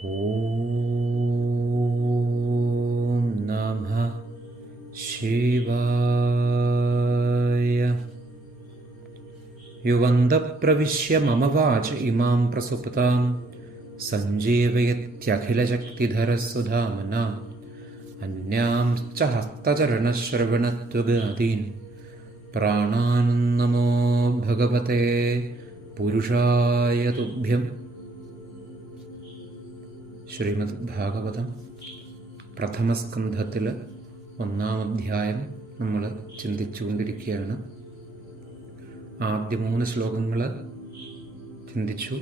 ഓം നമഃ ശിവായ. യുവന്തഃ പ്രവിശ്യ മമ വാച ഇമാം പ്രസുപ്താം സഞ്ജീവയത്യഖിലശക്തിധരസ്സുധാമനാ അന്യാംശ്ച ഹസ്തചരണശ്രവണത്വഗാദീൻ പ്രാണാന്നമോ ഭഗവതേ പുരുഷായ തുഭ്യം. ശ്രീമദ് ഭാഗവതം പ്രഥമസ്കന്ധത്തിൽ 1-ാം അധ്യായം നമ്മൾ ചിന്തിച്ചുകൊണ്ടിരിക്കുകയാണ്. ആദ്യ 3 ശ്ലോകങ്ങൾ ചിന്തിച്ചു.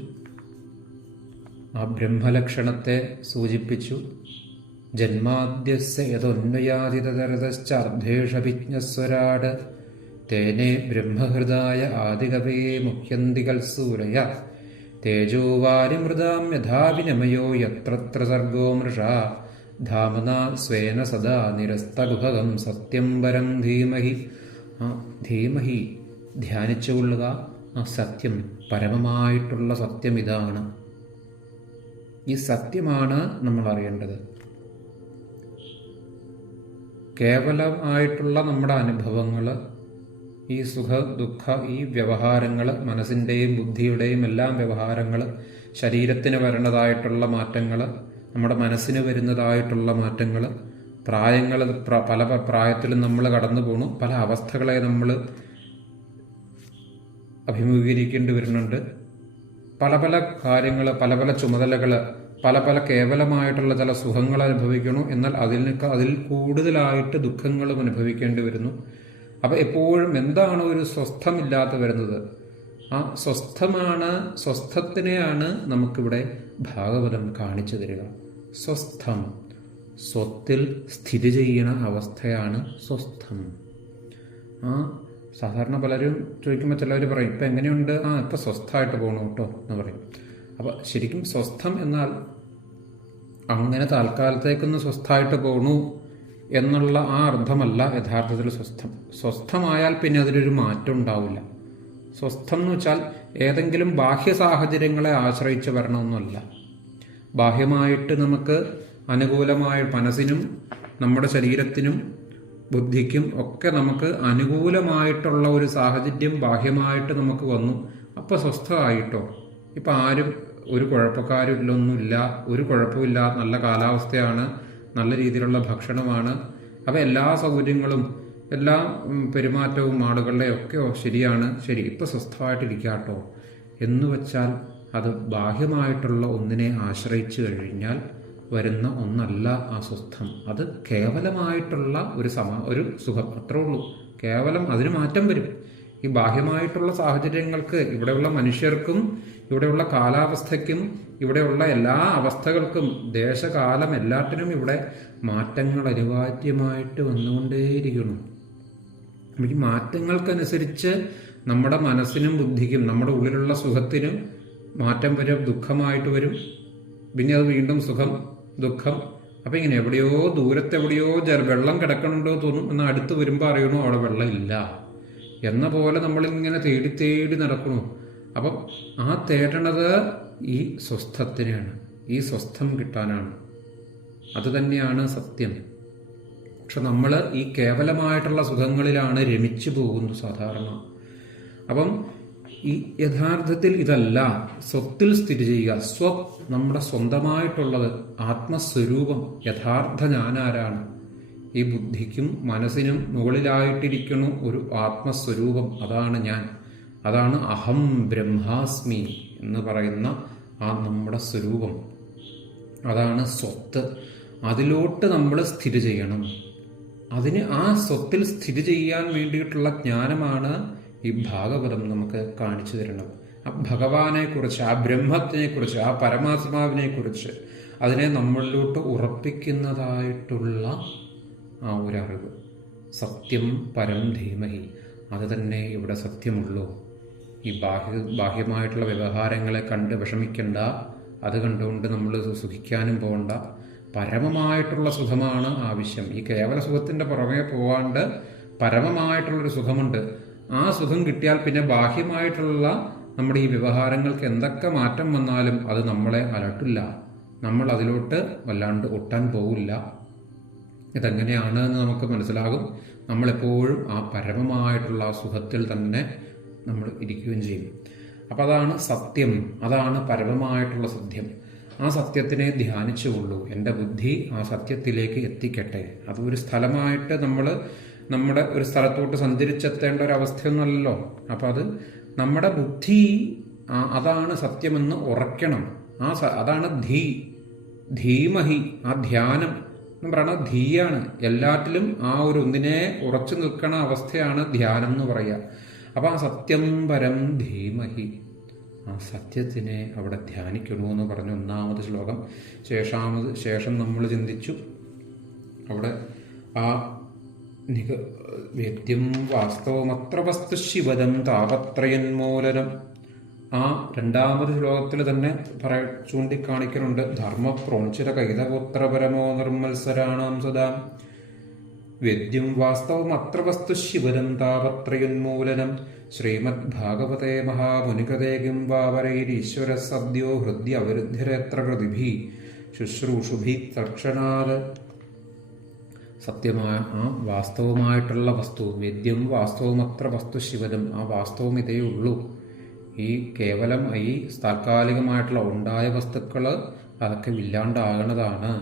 ആ ബ്രഹ്മലക്ഷണത്തെ സൂചിപ്പിച്ചു. ജന്മാദ്യസ്യ യതൊന്വയാതിതരതശ്ചാർദ്ധേഷഭിജ്ഞസ്വരാട് തേനേ ബ്രഹ്മഹൃദായ ആദികവേ മുഹ്യന്തി കൽസൂരയ തേജോവാരിമൃതാം യഥാ വിനിമയോ യത്രത്ര സർഗോ മൃഷാ ധാമനാ സ്വേന സദാ നിരസ്തഗുഹകം സത്യം പരം ധീമഹി. ധീമഹി ധ്യാനിച്ചുകൊള്ളുക. ആ സത്യം, പരമമായിട്ടുള്ള സത്യം ഇതാണ്. ഈ സത്യമാണ് നമ്മൾ അറിയേണ്ടത്. കേവലമായിട്ടുള്ള നമ്മുടെ അനുഭവങ്ങൾ, ഈ സുഖ ദുഃഖ, ഈ വ്യവഹാരങ്ങൾ, മനസ്സിൻ്റെയും ബുദ്ധിയുടെയും എല്ലാം വ്യവഹാരങ്ങൾ, ശരീരത്തിന് വരുന്നതായിട്ടുള്ള മാറ്റങ്ങൾ, നമ്മുടെ മനസ്സിന് വരുന്നതായിട്ടുള്ള മാറ്റങ്ങൾ, പ്രായങ്ങൾ, പല പ്രായത്തിലും നമ്മൾ കടന്നു പോണു. പല അവസ്ഥകളെ നമ്മൾ അഭിമുഖീകരിക്കേണ്ടി വരുന്നുണ്ട്. പല പല കാര്യങ്ങൾ, പല പല ചുമതലകൾ, പല പല കേവലമായിട്ടുള്ള ചില സുഖങ്ങൾ അനുഭവിക്കണം. എന്നാൽ അതിൽ കൂടുതലായിട്ട് ദുഃഖങ്ങളും അനുഭവിക്കേണ്ടി വരുന്നു. അപ്പം എപ്പോഴും എന്താണ് ഒരു സ്വസ്ഥമില്ലാത്ത വരുന്നത്? ആ സ്വസ്ഥത്തിനെയാണ് നമുക്കിവിടെ ഭാഗവതം കാണിച്ചു തരിക. സ്വസ്ഥം, സ്വത്തിൽ സ്ഥിതി ചെയ്യുന്ന അവസ്ഥയാണ് സ്വസ്ഥം. സാധാരണ പലരും ചോദിക്കുമ്പോൾ ചിലവർ പറയും, ഇപ്പം എങ്ങനെയുണ്ട്? ഇപ്പം സ്വസ്ഥമായിട്ട് പോകണം കേട്ടോ എന്ന് പറയും. അപ്പം ശരിക്കും സ്വസ്ഥം എന്നാൽ അങ്ങനെ താൽക്കാലത്തേക്കൊന്ന് സ്വസ്ഥമായിട്ട് പോകണു എന്നുള്ള ആ അർത്ഥമല്ല യഥാർത്ഥത്തിൽ സ്വസ്ഥം. സ്വസ്ഥമായാൽ പിന്നെ അതിലൊരു മാറ്റം ഉണ്ടാവില്ല. സ്വസ്ഥം എന്ന് വെച്ചാൽ ഏതെങ്കിലും ബാഹ്യ സാഹചര്യങ്ങളെ ആശ്രയിച്ച് വരണമെന്നല്ല. ബാഹ്യമായിട്ട് നമുക്ക് അനുകൂലമായ, മനസ്സിനും നമ്മുടെ ശരീരത്തിനും ബുദ്ധിക്കും ഒക്കെ നമുക്ക് അനുകൂലമായിട്ടുള്ള ഒരു സാഹചര്യം ബാഹ്യമായിട്ട് നമുക്ക് വന്നു. അപ്പോൾ സ്വസ്ഥമായിട്ടോ. ഇപ്പം ആരും ഒരു കുഴപ്പക്കാരില്ലൊന്നുമില്ല, ഒരു കുഴപ്പമില്ല, നല്ല കാലാവസ്ഥയാണ്, നല്ല രീതിയിലുള്ള ഭക്ഷണമാണ്, അപ്പോൾ എല്ലാ സൗകര്യങ്ങളും, എല്ലാ പെരുമാറ്റവും ആളുകളുടെ ഒക്കെ ശരിയാണ്, ശരി ഇപ്പം സ്വസ്ഥമായിട്ടിരിക്കാട്ടോ എന്ന് വെച്ചാൽ അത് ബാഹ്യമായിട്ടുള്ള ഒന്നിനെ ആശ്രയിച്ചു കഴിഞ്ഞാൽ വരുന്ന ഒന്നല്ല ആ സ്വസ്ഥം. അത് കേവലമായിട്ടുള്ള ഒരു സുഖം, അത്രേ ഉള്ളൂ. കേവലം അതിന് മാറ്റം വരും. ഈ ബാഹ്യമായിട്ടുള്ള സാഹചര്യങ്ങൾക്ക്, ഇവിടെയുള്ള മനുഷ്യർക്കും ഇവിടെയുള്ള കാലാവസ്ഥയ്ക്കും ഇവിടെയുള്ള എല്ലാ അവസ്ഥകൾക്കും, ദേശകാലം എല്ലാറ്റിനും ഇവിടെ മാറ്റങ്ങൾ അനിവാര്യമായിട്ട് വന്നുകൊണ്ടേയിരിക്കണം. ഈ മാറ്റങ്ങൾക്കനുസരിച്ച് നമ്മുടെ മനസ്സിനും ബുദ്ധിക്കും, നമ്മുടെ ഉള്ളിലുള്ള സുഖത്തിനും മാറ്റം വരും, ദുഃഖമായിട്ട് വരും. പിന്നെ അത് വീണ്ടും സുഖം, ദുഃഖം. അപ്പം ഇങ്ങനെ എവിടെയോ ദൂരത്തെവിടെയോ വെള്ളം കിടക്കണുണ്ടോ തോന്നും. എന്നാൽ അടുത്ത് വരുമ്പോൾ അറിയണോ അവിടെ വെള്ളം ഇല്ല എന്ന പോലെ നമ്മളിങ്ങനെ തേടി തേടി നടക്കണു. അപ്പം ആ തേടണത് ഈ സ്വസ്ഥത്തിനെയാണ്, ഈ സ്വസ്ഥം കിട്ടാനാണ്. അത് തന്നെയാണ് സത്യം. പക്ഷെ നമ്മൾ ഈ കേവലമായിട്ടുള്ള സുഖങ്ങളിലാണ് രമിച്ചു പോകുന്നു സാധാരണ. അപ്പം ഈ യഥാർത്ഥത്തിൽ ഇതല്ല, സ്വത്തിൽ സ്ഥിതി ചെയ്യുക. നമ്മുടെ സ്വന്തമായിട്ടുള്ളത്, ആത്മസ്വരൂപം, യഥാർത്ഥ ഞാനാരാണ്? ഈ ബുദ്ധിക്കും മനസ്സിനും മുകളിലായിട്ടിരിക്കുന്ന ഒരു ആത്മസ്വരൂപം, അതാണ് ഞാൻ. അതാണ് അഹം ബ്രഹ്മാസ്മി എന്ന് പറയുന്ന ആ നമ്മുടെ സ്വരൂപം. അതാണ് സ്വത്ത്. അതിലോട്ട് നമ്മൾ സ്ഥിതി ചെയ്യണം. അതിന് ആ സ്വത്തിൽ സ്ഥിതി ചെയ്യാൻ വേണ്ടിയിട്ടുള്ള ജ്ഞാനമാണ് ഈ ഭാഗവതം നമുക്ക് കാണിച്ചു തരണം. ആ ഭഗവാനെ കുറിച്ച്, ആ ബ്രഹ്മത്തിനെ കുറിച്ച്, ആ പരമാത്മാവിനെ കുറിച്ച് അതിനെ നമ്മളിലോട്ട് ഉറപ്പിക്കുന്നതായിട്ടുള്ള ആ ഒരറിവ്. സത്യം പരം ധീമഹി, അത് തന്നെ ഇവിടെ സത്യമുള്ളൂ. ഈ ബാഹ്യമായിട്ടുള്ള വ്യവഹാരങ്ങളെ കണ്ട് വിഷമിക്കണ്ട, അത് കണ്ടുകൊണ്ട് നമ്മൾ സുഖിക്കാനും പോകണ്ട. പരമമായിട്ടുള്ള സുഖമാണ് ആവശ്യം. ഈ കേവല സുഖത്തിൻ്റെ പുറമേ പോവാണ്ട് പരമമായിട്ടുള്ളൊരു സുഖമുണ്ട്. ആ സുഖം കിട്ടിയാൽ പിന്നെ ബാഹ്യമായിട്ടുള്ള നമ്മുടെ ഈ വ്യവഹാരങ്ങൾക്ക് എന്തൊക്കെ മാറ്റം വന്നാലും അത് നമ്മളെ അലട്ടില്ല, നമ്മൾ അതിലോട്ട് വല്ലാണ്ട് ഒട്ടാൻ പോവില്ല. ഇതെങ്ങനെയാണ് എന്ന് നമുക്ക് മനസ്സിലാകും. നമ്മളെപ്പോഴും ആ പരമമായിട്ടുള്ള ആ സുഖത്തിൽ തന്നെ നമ്മൾ ഇരിക്കുകയും ചെയ്യും. അപ്പം അതാണ് സത്യം, അതാണ് പരമമായിട്ടുള്ള സത്യം. ആ സത്യത്തിനെ ധ്യാനിച്ചുകൊള്ളൂ. എൻ്റെ ബുദ്ധി ആ സത്യത്തിലേക്ക് എത്തിക്കട്ടെ. അതൊരു സ്ഥലമായിട്ട് നമ്മുടെ ഒരു സ്ഥലത്തോട്ട് സഞ്ചരിച്ചെത്തേണ്ട ഒരു അവസ്ഥയൊന്നുമല്ലല്ലോ. അപ്പം അത് നമ്മുടെ ബുദ്ധി അതാണ് സത്യമെന്ന് ഉറയ്ക്കണം. അതാണ് ധീമഹി. ആ ധ്യാനം എന്ന് പറയുന്നത് ധീയാണ്. എല്ലാറ്റിലും ആ ഒരു ഒന്നിനെ ഉറച്ചു നിൽക്കണ അവസ്ഥയാണ് ധ്യാനം എന്ന് പറയുക. അപ്പം ആ സത്യം പരം ധീമഹി, ആ സത്യത്തിനെ അവിടെ ധ്യാനിക്കണമെന്ന് പറഞ്ഞു ഒന്നാമത് ശ്ലോകം. ശേഷം നമ്മൾ ചിന്തിച്ചു അവിടെ ആ വേദ്യം വാസ്തവമത്ര വസ്തു ശിവദം താപത്രയന്മൂലനം. ആ രണ്ടാമത് ശ്ലോകത്തിൽ തന്നെ ചൂണ്ടിക്കാണിക്കുന്നുണ്ട്. ധർമ്മപ്രോഞ്ചിര കൈതപുത്രപരമോ നിർമ്മത്സരാണാം സദാ വേദ്യം വാസ്തവമത്ര വസ്തു ശിവദം താപത്രയന്മൂലനം. ശ്രീമദ് ഭാഗവതേ മഹാമുനികതേ കിം വാവരൈരീശ്വര സദ്യോ ഹൃദ്യ അവരുദ്ധിരേത്ര കൃതിഭി ശുശ്രൂഷുഭി തക്ഷണാത്. സത്യമായ ആ വാസ്തവമായിട്ടുള്ള വസ്തു, വേദ്യം വാസ്തവമത്ര വസ്തു ശിവദം, ആ വാസ്തവം ഇതേ ഉള്ളൂ. ഈ കേവലം ഈ താൽക്കാലികമായിട്ടുള്ള ഉണ്ടായ വസ്തുക്കൾ അതൊക്കെ ഇല്ലാണ്ടാകണതാണ്.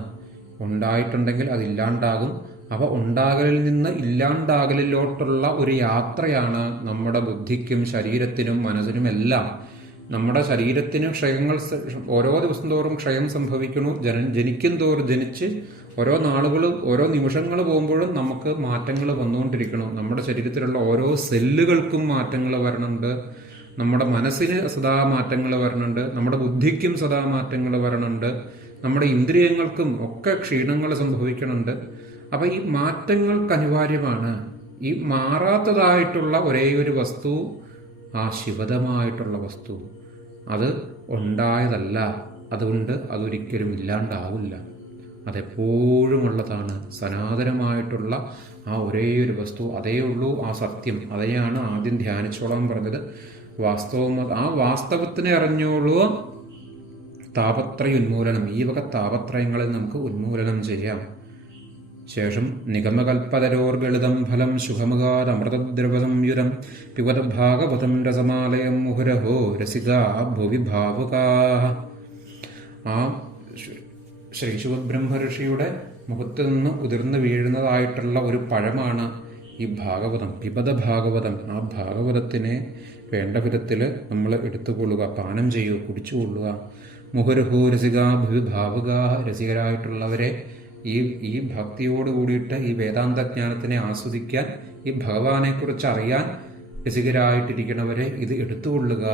ഉണ്ടായിട്ടുണ്ടെങ്കിൽ അതില്ലാണ്ടാകും. അവ ഉണ്ടാകലിൽ നിന്ന് ഇല്ലാണ്ടാകലിലോട്ടുള്ള ഒരു യാത്രയാണ് നമ്മുടെ ബുദ്ധിക്കും ശരീരത്തിനും മനസ്സിനും എല്ലാം. നമ്മുടെ ശരീരത്തിന് ക്ഷയങ്ങൾ ഓരോ ദിവസം തോറും ക്ഷയം സംഭവിക്കുന്നു. ജനിക്കും തോറും ജനിച്ച് ഓരോ നാളുകൾ ഓരോ നിമിഷങ്ങൾ പോകുമ്പോഴും നമുക്ക് മാറ്റങ്ങൾ വന്നുകൊണ്ടിരിക്കണം. നമ്മുടെ ശരീരത്തിലുള്ള ഓരോ സെല്ലുകൾക്കും മാറ്റങ്ങൾ വരണുണ്ട്. നമ്മുടെ മനസ്സിന് സദാ മാറ്റങ്ങൾ വരണുണ്ട്. നമ്മുടെ ബുദ്ധിക്കും സദാ മാറ്റങ്ങൾ വരണുണ്ട്. നമ്മുടെ ഇന്ദ്രിയങ്ങൾക്കും ഒക്കെ ക്ഷീണങ്ങൾ സംഭവിക്കണുണ്ട്. അപ്പം ഈ മാറ്റങ്ങൾക്ക് അനിവാര്യമാണ്. ഈ മാറാത്തതായിട്ടുള്ള ഒരേ ഒരു വസ്തു ആ ശിവദമായിട്ടുള്ള വസ്തു. അത് ഉണ്ടായതല്ല, അതുകൊണ്ട് അതൊരിക്കലും ഇല്ലാണ്ടാവില്ല. അതെപ്പോഴും ഉള്ളതാണ്. സനാതനമായിട്ടുള്ള ആ ഒരേ ഒരു വസ്തു അതേ ഉള്ളൂ, ആ സത്യം. അതെയാണ് ആദ്യം ധ്യാനിച്ചോളാൻ പറഞ്ഞത്. ആ വാസ്തവത്തിനെ അറിഞ്ഞോളൂ. താപത്രയ ഉന്മൂലനം, ഈ വക താപത്രയങ്ങളെ നമുക്ക് ഉന്മൂലനം ചെയ്യാം. ശേഷം നിഗമകൽപ്പതരോർഗളിതം ഫലം ശുഭമുഖാദമൃതദ്രവസംയുരം പിബത ഭാഗവതം രസമാലയം മുഹുരഹോ രസികാ ഭുവി ഭാവുകാഃ. ആ ശ്രീ ശുഭബ്രഹ്മഋഷിയുടെ മുഖത്ത് നിന്ന് ഉതിർന്നു വീഴുന്നതായിട്ടുള്ള ഒരു പഴമാണ് ഈ ഭാഗവതം, പിബത ഭാഗവതം. ആ ഭാഗവതത്തിനെ വേണ്ട വിധത്തിൽ നമ്മൾ എടുത്തുകൊള്ളുക, പാനം ചെയ്യുക, കുടിച്ചുകൊള്ളുക. മുഹുരഹോ രസികാ ഭുവി ഭാവുകാഃ. രസികരായിട്ടുള്ളവരെ ഈ ഭക്തിയോട് കൂടിയിട്ട് ഈ വേദാന്തജ്ഞാനത്തിനെ ആസ്വദിക്കാൻ, ഈ ഭഗവാനെക്കുറിച്ച് അറിയാൻ രസികരായിട്ടിരിക്കുന്നവരെ ഇത് എടുത്തുകൊള്ളുക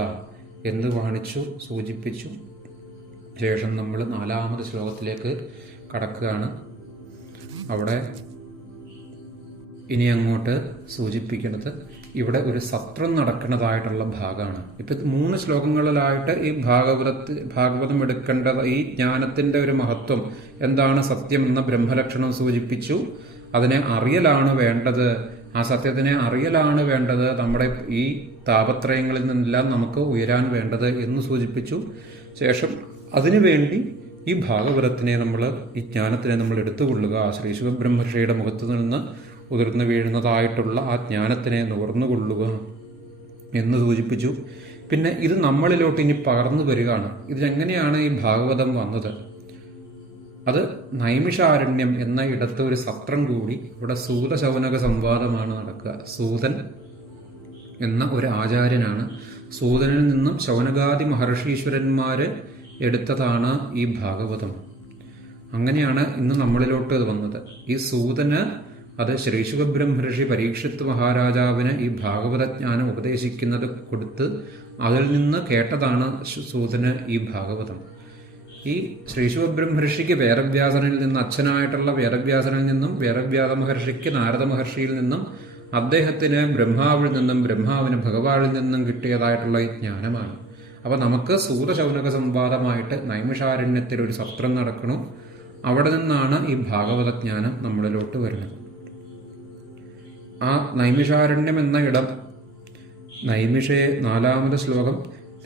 എന്ന് വാണിച്ചു, സൂചിപ്പിച്ചു. ശേഷം നമ്മൾ 4ാമത് ശ്ലോകത്തിലേക്ക് കടക്കുകയാണ്. അവിടെ ഇനി അങ്ങോട്ട് സൂചിപ്പിക്കുന്നത് ഇവിടെ ഒരു സത്രം നടക്കുന്നതായിട്ടുള്ള ഭാഗമാണ്. ഇപ്പം 3 ശ്ലോകങ്ങളിലായിട്ട് ഈ ഭാഗവതം എടുക്കേണ്ടത് ഈ ജ്ഞാനത്തിൻ്റെ ഒരു മഹത്വം എന്താണ്, സത്യം എന്ന ബ്രഹ്മലക്ഷണം സൂചിപ്പിച്ചു. അതിനെ അറിയലാണ് വേണ്ടത്, ആ സത്യത്തിനെ അറിയലാണ് വേണ്ടത്, നമ്മുടെ ഈ താപത്രയങ്ങളിൽ നിന്നെല്ലാം നമുക്ക് ഉയരാൻ വേണ്ടത് എന്ന് സൂചിപ്പിച്ചു. ശേഷം അതിനുവേണ്ടി ഈ ഭാഗവതത്തിനെ ഈ ജ്ഞാനത്തിനെ നമ്മൾ എടുത്തുകൊള്ളുക. ശ്രീ ശുഭബ്രഹ്മർഷിയുടെ മുഖത്തു നിന്ന് ഉതിർന്നു വീഴുന്നതായിട്ടുള്ള ആ ജ്ഞാനത്തിനെ നുകർന്നുകൊള്ളുക എന്ന് സൂചിപ്പിച്ചു. പിന്നെ ഇത് നമ്മളിലോട്ട് ഇനി പകർന്നു വരികയാണ്. ഇതിനെങ്ങനെയാണ് ഈ ഭാഗവതം വന്നത്? അത് നൈമിഷാരണ്യം എന്ന ഇടത്ത് ഒരു സത്രം കൂടി, ഇവിടെ സൂതശൗനക സംവാദമാണ് നടക്കുക. സൂതൻ എന്ന ഒരു ആചാര്യനാണ്. സൂതനിൽ നിന്നും ശൗനകാദി മഹർഷീശ്വരന്മാര് എടുത്തതാണ് ഈ ഭാഗവതം. അങ്ങനെയാണ് ഇന്ന് നമ്മളിലോട്ട് ഇത് വന്നത്. ഈ സൂതന് അത് ശ്രീ ശുഭബ്രഹ്മർഷി പരീക്ഷിത് മഹാരാജാവിന് ഈ ഭാഗവതജ്ഞാനം ഉപദേശിക്കുന്നത് കൊടുത്ത് അതിൽ നിന്ന് കേട്ടതാണ് സൂതന് ഈ ഭാഗവതം. ഈ ശ്രീ ശുഭബ്രഹ്മർഷിക്ക് വേദവ്യാസനിൽ നിന്ന്, അച്ഛനായിട്ടുള്ള വേദവ്യാസനിൽ നിന്നും, വേദവ്യാസ മഹർഷിക്ക് നാരദ മഹർഷിയിൽ നിന്നും, അദ്ദേഹത്തിന് ബ്രഹ്മാവിൽ നിന്നും, ബ്രഹ്മാവിന് ഭഗവാനിൽ നിന്നും കിട്ടിയതായിട്ടുള്ള ഈ ജ്ഞാനമാണ്. അപ്പം നമുക്ക് സൂതശൗനക സംവാദമായിട്ട് നൈമിഷാരണ്യത്തിൽ ഒരു സത്രം നടക്കണു. അവിടെ നിന്നാണ് ഈ ഭാഗവതജ്ഞാനം നമ്മളിലോട്ട് വരുന്നത്. ആ നൈമിഷാരണ്യം എന്ന ഇടം, നൈമിഷേ 4ാമത് ശ്ലോകം,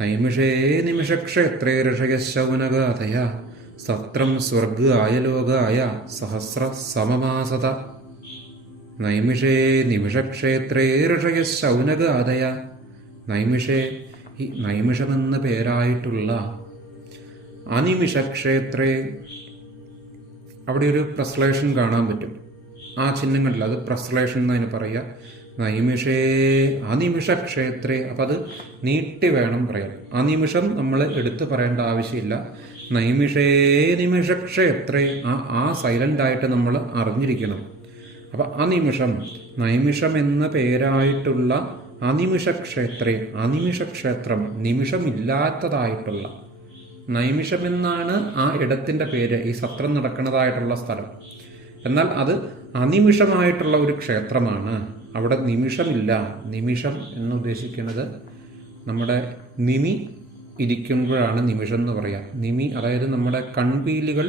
നൈമിഷേ നിമിഷക്ഷേത്രേ ഋഷയ ശൗനകാതയ സത്രം സ്വർഗായ ലോകായ സഹസ്ര സമമാസത നൈമിഷേ നിമിഷക്ഷേത്രേ ഋഷയ ശൗനകാദയ. നൈമിഷേ, ഈ നൈമിഷമെന്ന് പേരായിട്ടുള്ള അനിമിഷക്ഷേത്രേ, അവിടെ ഒരു പ്രസ്ലേഷൻ കാണാൻ പറ്റും. ആ ചിഹ്നം കണ്ടില്ല, അത് പ്രസ്ലേഷൻ എന്നതിന് പറയുക. നൈമിഷേ അനിമിഷക്ഷേത്രേ, അപ്പം അത് നീട്ടി വേണം പറയാൻ. അനിമിഷം നമ്മൾ എടുത്തു പറയേണ്ട ആവശ്യമില്ല. നൈമിഷേ നിമിഷക്ഷേത്രേ, ആ സൈലന്റ് ആയിട്ട് നമ്മൾ അറിഞ്ഞിരിക്കണം. അപ്പം അനിമിഷം, നൈമിഷം എന്ന പേരായിട്ടുള്ള അനിമിഷക്ഷേത്രേ, അനിമിഷക്ഷേത്രം, നിമിഷമില്ലാത്തതായിട്ടുള്ള. നൈമിഷമെന്നാണ് ആ ഇടത്തിൻ്റെ പേര്, ഈ സത്രം നടക്കുന്നതായിട്ടുള്ള സ്ഥലം. എന്നാൽ അത് അനിമിഷമായിട്ടുള്ള ഒരു ക്ഷേത്രമാണ്. അവിടെ നിമിഷമില്ല. നിമിഷം എന്ന് ഉദ്ദേശിക്കുന്നത് നമ്മുടെ നിമി ഇരിക്കുമ്പോഴാണ് നിമിഷം എന്ന് പറയാം. നിമി അതായത് നമ്മുടെ കൺപീലികൾ,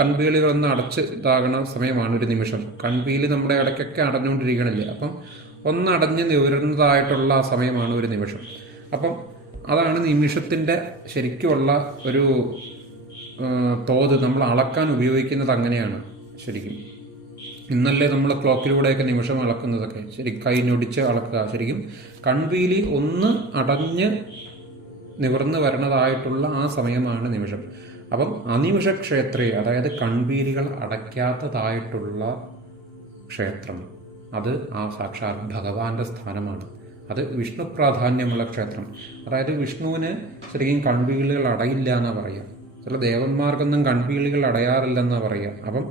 കൺപീലികൾ ഒന്ന് അടച്ച് ഇതാകണ സമയമാണ് ഒരു നിമിഷം. കൺപീലി നമ്മുടെ ഇടയ്ക്കൊക്കെ അടഞ്ഞുകൊണ്ടിരിക്കണില്ലേ, അപ്പം ഒന്നടഞ്ഞ് നിവരുന്നതായിട്ടുള്ള സമയമാണ് ഒരു നിമിഷം. അപ്പം അതാണ് നിമിഷത്തിൻ്റെ ശരിക്കുമുള്ള ഒരു തോത്. നമ്മൾ അളക്കാൻ ഉപയോഗിക്കുന്നത് അങ്ങനെയാണ്. ശരിക്കും ഇന്നല്ലേ നമ്മൾ ക്ലോക്കിലൂടെയൊക്കെ നിമിഷം അളക്കുന്നതൊക്കെ, കൈ ഞൊടിച്ച് അളക്കുക. ശരിക്കും കൺപീലി ഒന്ന് അടഞ്ഞ് നിവർന്ന് വരണതായിട്ടുള്ള ആ സമയമാണ് നിമിഷം. അപ്പം അനിമിഷക്ഷേത്രേ, അതായത് കൺപീലികൾ അടയ്ക്കാത്തതായിട്ടുള്ള ക്ഷേത്രം, അത് ആ സാക്ഷാൽ ഭഗവാന്റെ സ്ഥാനമാണ്. അത് വിഷ്ണു പ്രാധാന്യമുള്ള ക്ഷേത്രം. അതായത് വിഷ്ണുവിന് ശരിക്കും കൺപീലികൾ അടയില്ല എന്നാണ് പറയുക. ചില ദേവന്മാർക്കൊന്നും കൺപീലികൾ അടയാറില്ലെന്നാണ് പറയുക. അപ്പം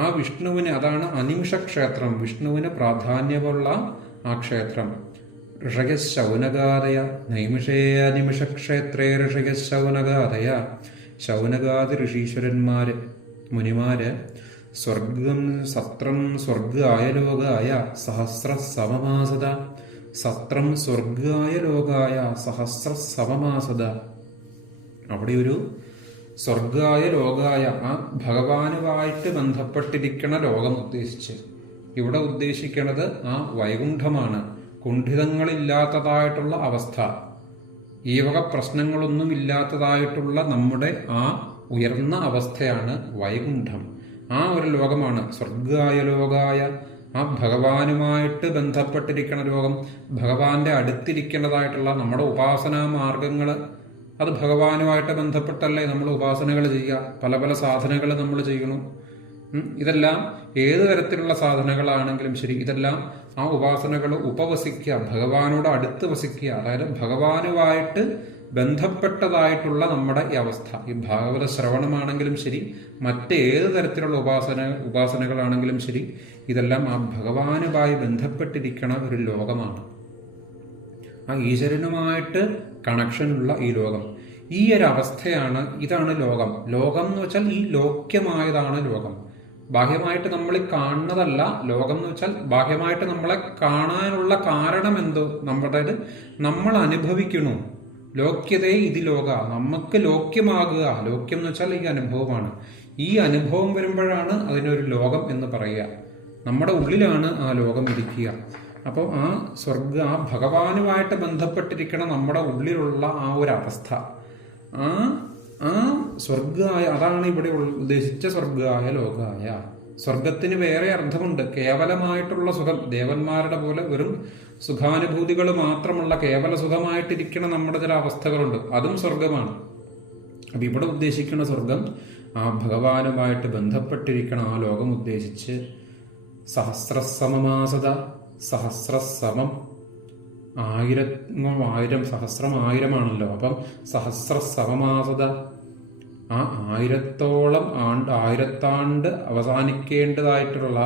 ആ വിഷ്ണുവിന്, അതാണ് അനിമിഷക്ഷേത്രം, വിഷ്ണുവിന് പ്രാധാന്യമുള്ള ആ ക്ഷേത്രം. ഋഷയ ശൗനകാദയ നൈമിഷേ അനിമിഷക്ഷേത്രേ ഋഷയ ശൗനകാദയ. ശൗനകാദി ഋഷീശ്വരന്മാര്, മുനിമാര് സ്വർഗം സത്രം സ്വർഗായ ലോകായ സഹസ്ര സമമാസത. സത്രം സ്വർഗായ ലോകായ സഹസ്ര സമമാസത. അവിടെ ഒരു സ്വർഗായ ലോകായ, ആ ഭഗവാനുമായിട്ട് ബന്ധപ്പെട്ടിരിക്കുന്ന ലോകം ഉദ്ദേശിച്ച്. ഇവിടെ ഉദ്ദേശിക്കുന്നത് ആ വൈകുണ്ഠമാണ്. കുണ്ഠിതങ്ങളില്ലാത്തതായിട്ടുള്ള അവസ്ഥ, ഈ വക പ്രശ്നങ്ങളൊന്നും ഇല്ലാത്തതായിട്ടുള്ള നമ്മുടെ ആ ഉയർന്ന അവസ്ഥയാണ് വൈകുണ്ഠം. ആ ഒരു ലോകമാണ് സ്വർഗായ ലോകായ. ആ ഭഗവാനുമായിട്ട് ബന്ധപ്പെട്ടിരിക്കുന്ന ലോകം, ഭഗവാന്റെ അടുത്തിരിക്കുന്നതായിട്ടുള്ള നമ്മുടെ ഉപാസനാ മാർഗങ്ങൾ, അത് ഭഗവാനുമായിട്ട് ബന്ധപ്പെട്ടല്ലേ നമ്മൾ ഉപാസനകൾ ചെയ്യുക. പല പല സാധനകൾ നമ്മൾ ചെയ്യണം. ഇതെല്ലാം ഏത് തരത്തിലുള്ള സാധനങ്ങളാണെങ്കിലും ശരി, ഇതെല്ലാം ആ ഉപാസനകൾ ഉപവസിക്കുക, ഭഗവാനോട് അടുത്ത് വസിക്കുക. അതായത് ഭഗവാനുമായിട്ട് ബന്ധപ്പെട്ടതായിട്ടുള്ള നമ്മുടെ ഈ അവസ്ഥ. ഈ ഭാഗവത ശ്രവണമാണെങ്കിലും ശരി, മറ്റേത് തരത്തിലുള്ള ഉപാസനകളാണെങ്കിലും ശരി, ഇതെല്ലാം ആ ഭഗവാനുമായി ബന്ധപ്പെട്ടിരിക്കണ ഒരു ലോകമാണ്. ആ ഈശ്വരനുമായിട്ട് കണക്ഷനുള്ള ഈ ലോകം, ഈ ഒരു അവസ്ഥയാണ്. ഇതാണ് ലോകം. ലോകം എന്ന് വെച്ചാൽ ഈ ലോക്യമായതാണ് ലോകം. ബാഹ്യമായിട്ട് നമ്മൾ കാണുന്നതല്ല ലോകം എന്ന് വെച്ചാൽ. ബാഹ്യമായിട്ട് നമ്മളെ കാണാനുള്ള കാരണം എന്തോ, അതായത് നമ്മൾ അനുഭവിക്കണു. ലോക്യതേ ഇത് ലോക, നമുക്ക് ലോക്യമാകുക. ലോക്യം എന്ന് വെച്ചാൽ ഈ അനുഭവമാണ്. ഈ അനുഭവം വരുമ്പോഴാണ് അതിനൊരു ലോകം എന്ന് പറയുക. നമ്മുടെ ഉള്ളിലാണ് ആ ലോകം ഇരിക്കുക. അപ്പോൾ ആ ഭഗവാനുമായിട്ട് ബന്ധപ്പെട്ടിരിക്കണ നമ്മുടെ ഉള്ളിലുള്ള ആ ഒരു അവസ്ഥ, ആ സ്വർഗായ, അതാണ് ഇവിടെ ഉദ്ദേശിച്ച സ്വർഗായ ലോകായ. സ്വർഗത്തിന് വേറെ അർത്ഥമുണ്ട്. കേവലമായിട്ടുള്ള സുഖം, ദേവന്മാരുടെ പോലെ വെറും സുഖാനുഭൂതികൾ മാത്രമുള്ള കേവല സുഖമായിട്ടിരിക്കണ നമ്മുടെ ചില അവസ്ഥകളുണ്ട്, അതും സ്വർഗമാണ്. അപ്പൊ ഇവിടെ ഉദ്ദേശിക്കുന്ന സ്വർഗം ആ ഭഗവാനുമായിട്ട് ബന്ധപ്പെട്ടിരിക്കണ ആ ലോകം ഉദ്ദേശിച്ച്. സഹസ്രസമമാസത, സഹസ്രസമം, ആയിരം, സഹസ്രം ആയിരമാണല്ലോ. അപ്പം സഹസ്രസമമാസത, ആ ആയിരത്തോളം ആയിരത്താണ്ട് അവസാനിക്കേണ്ടതായിട്ടുള്ള,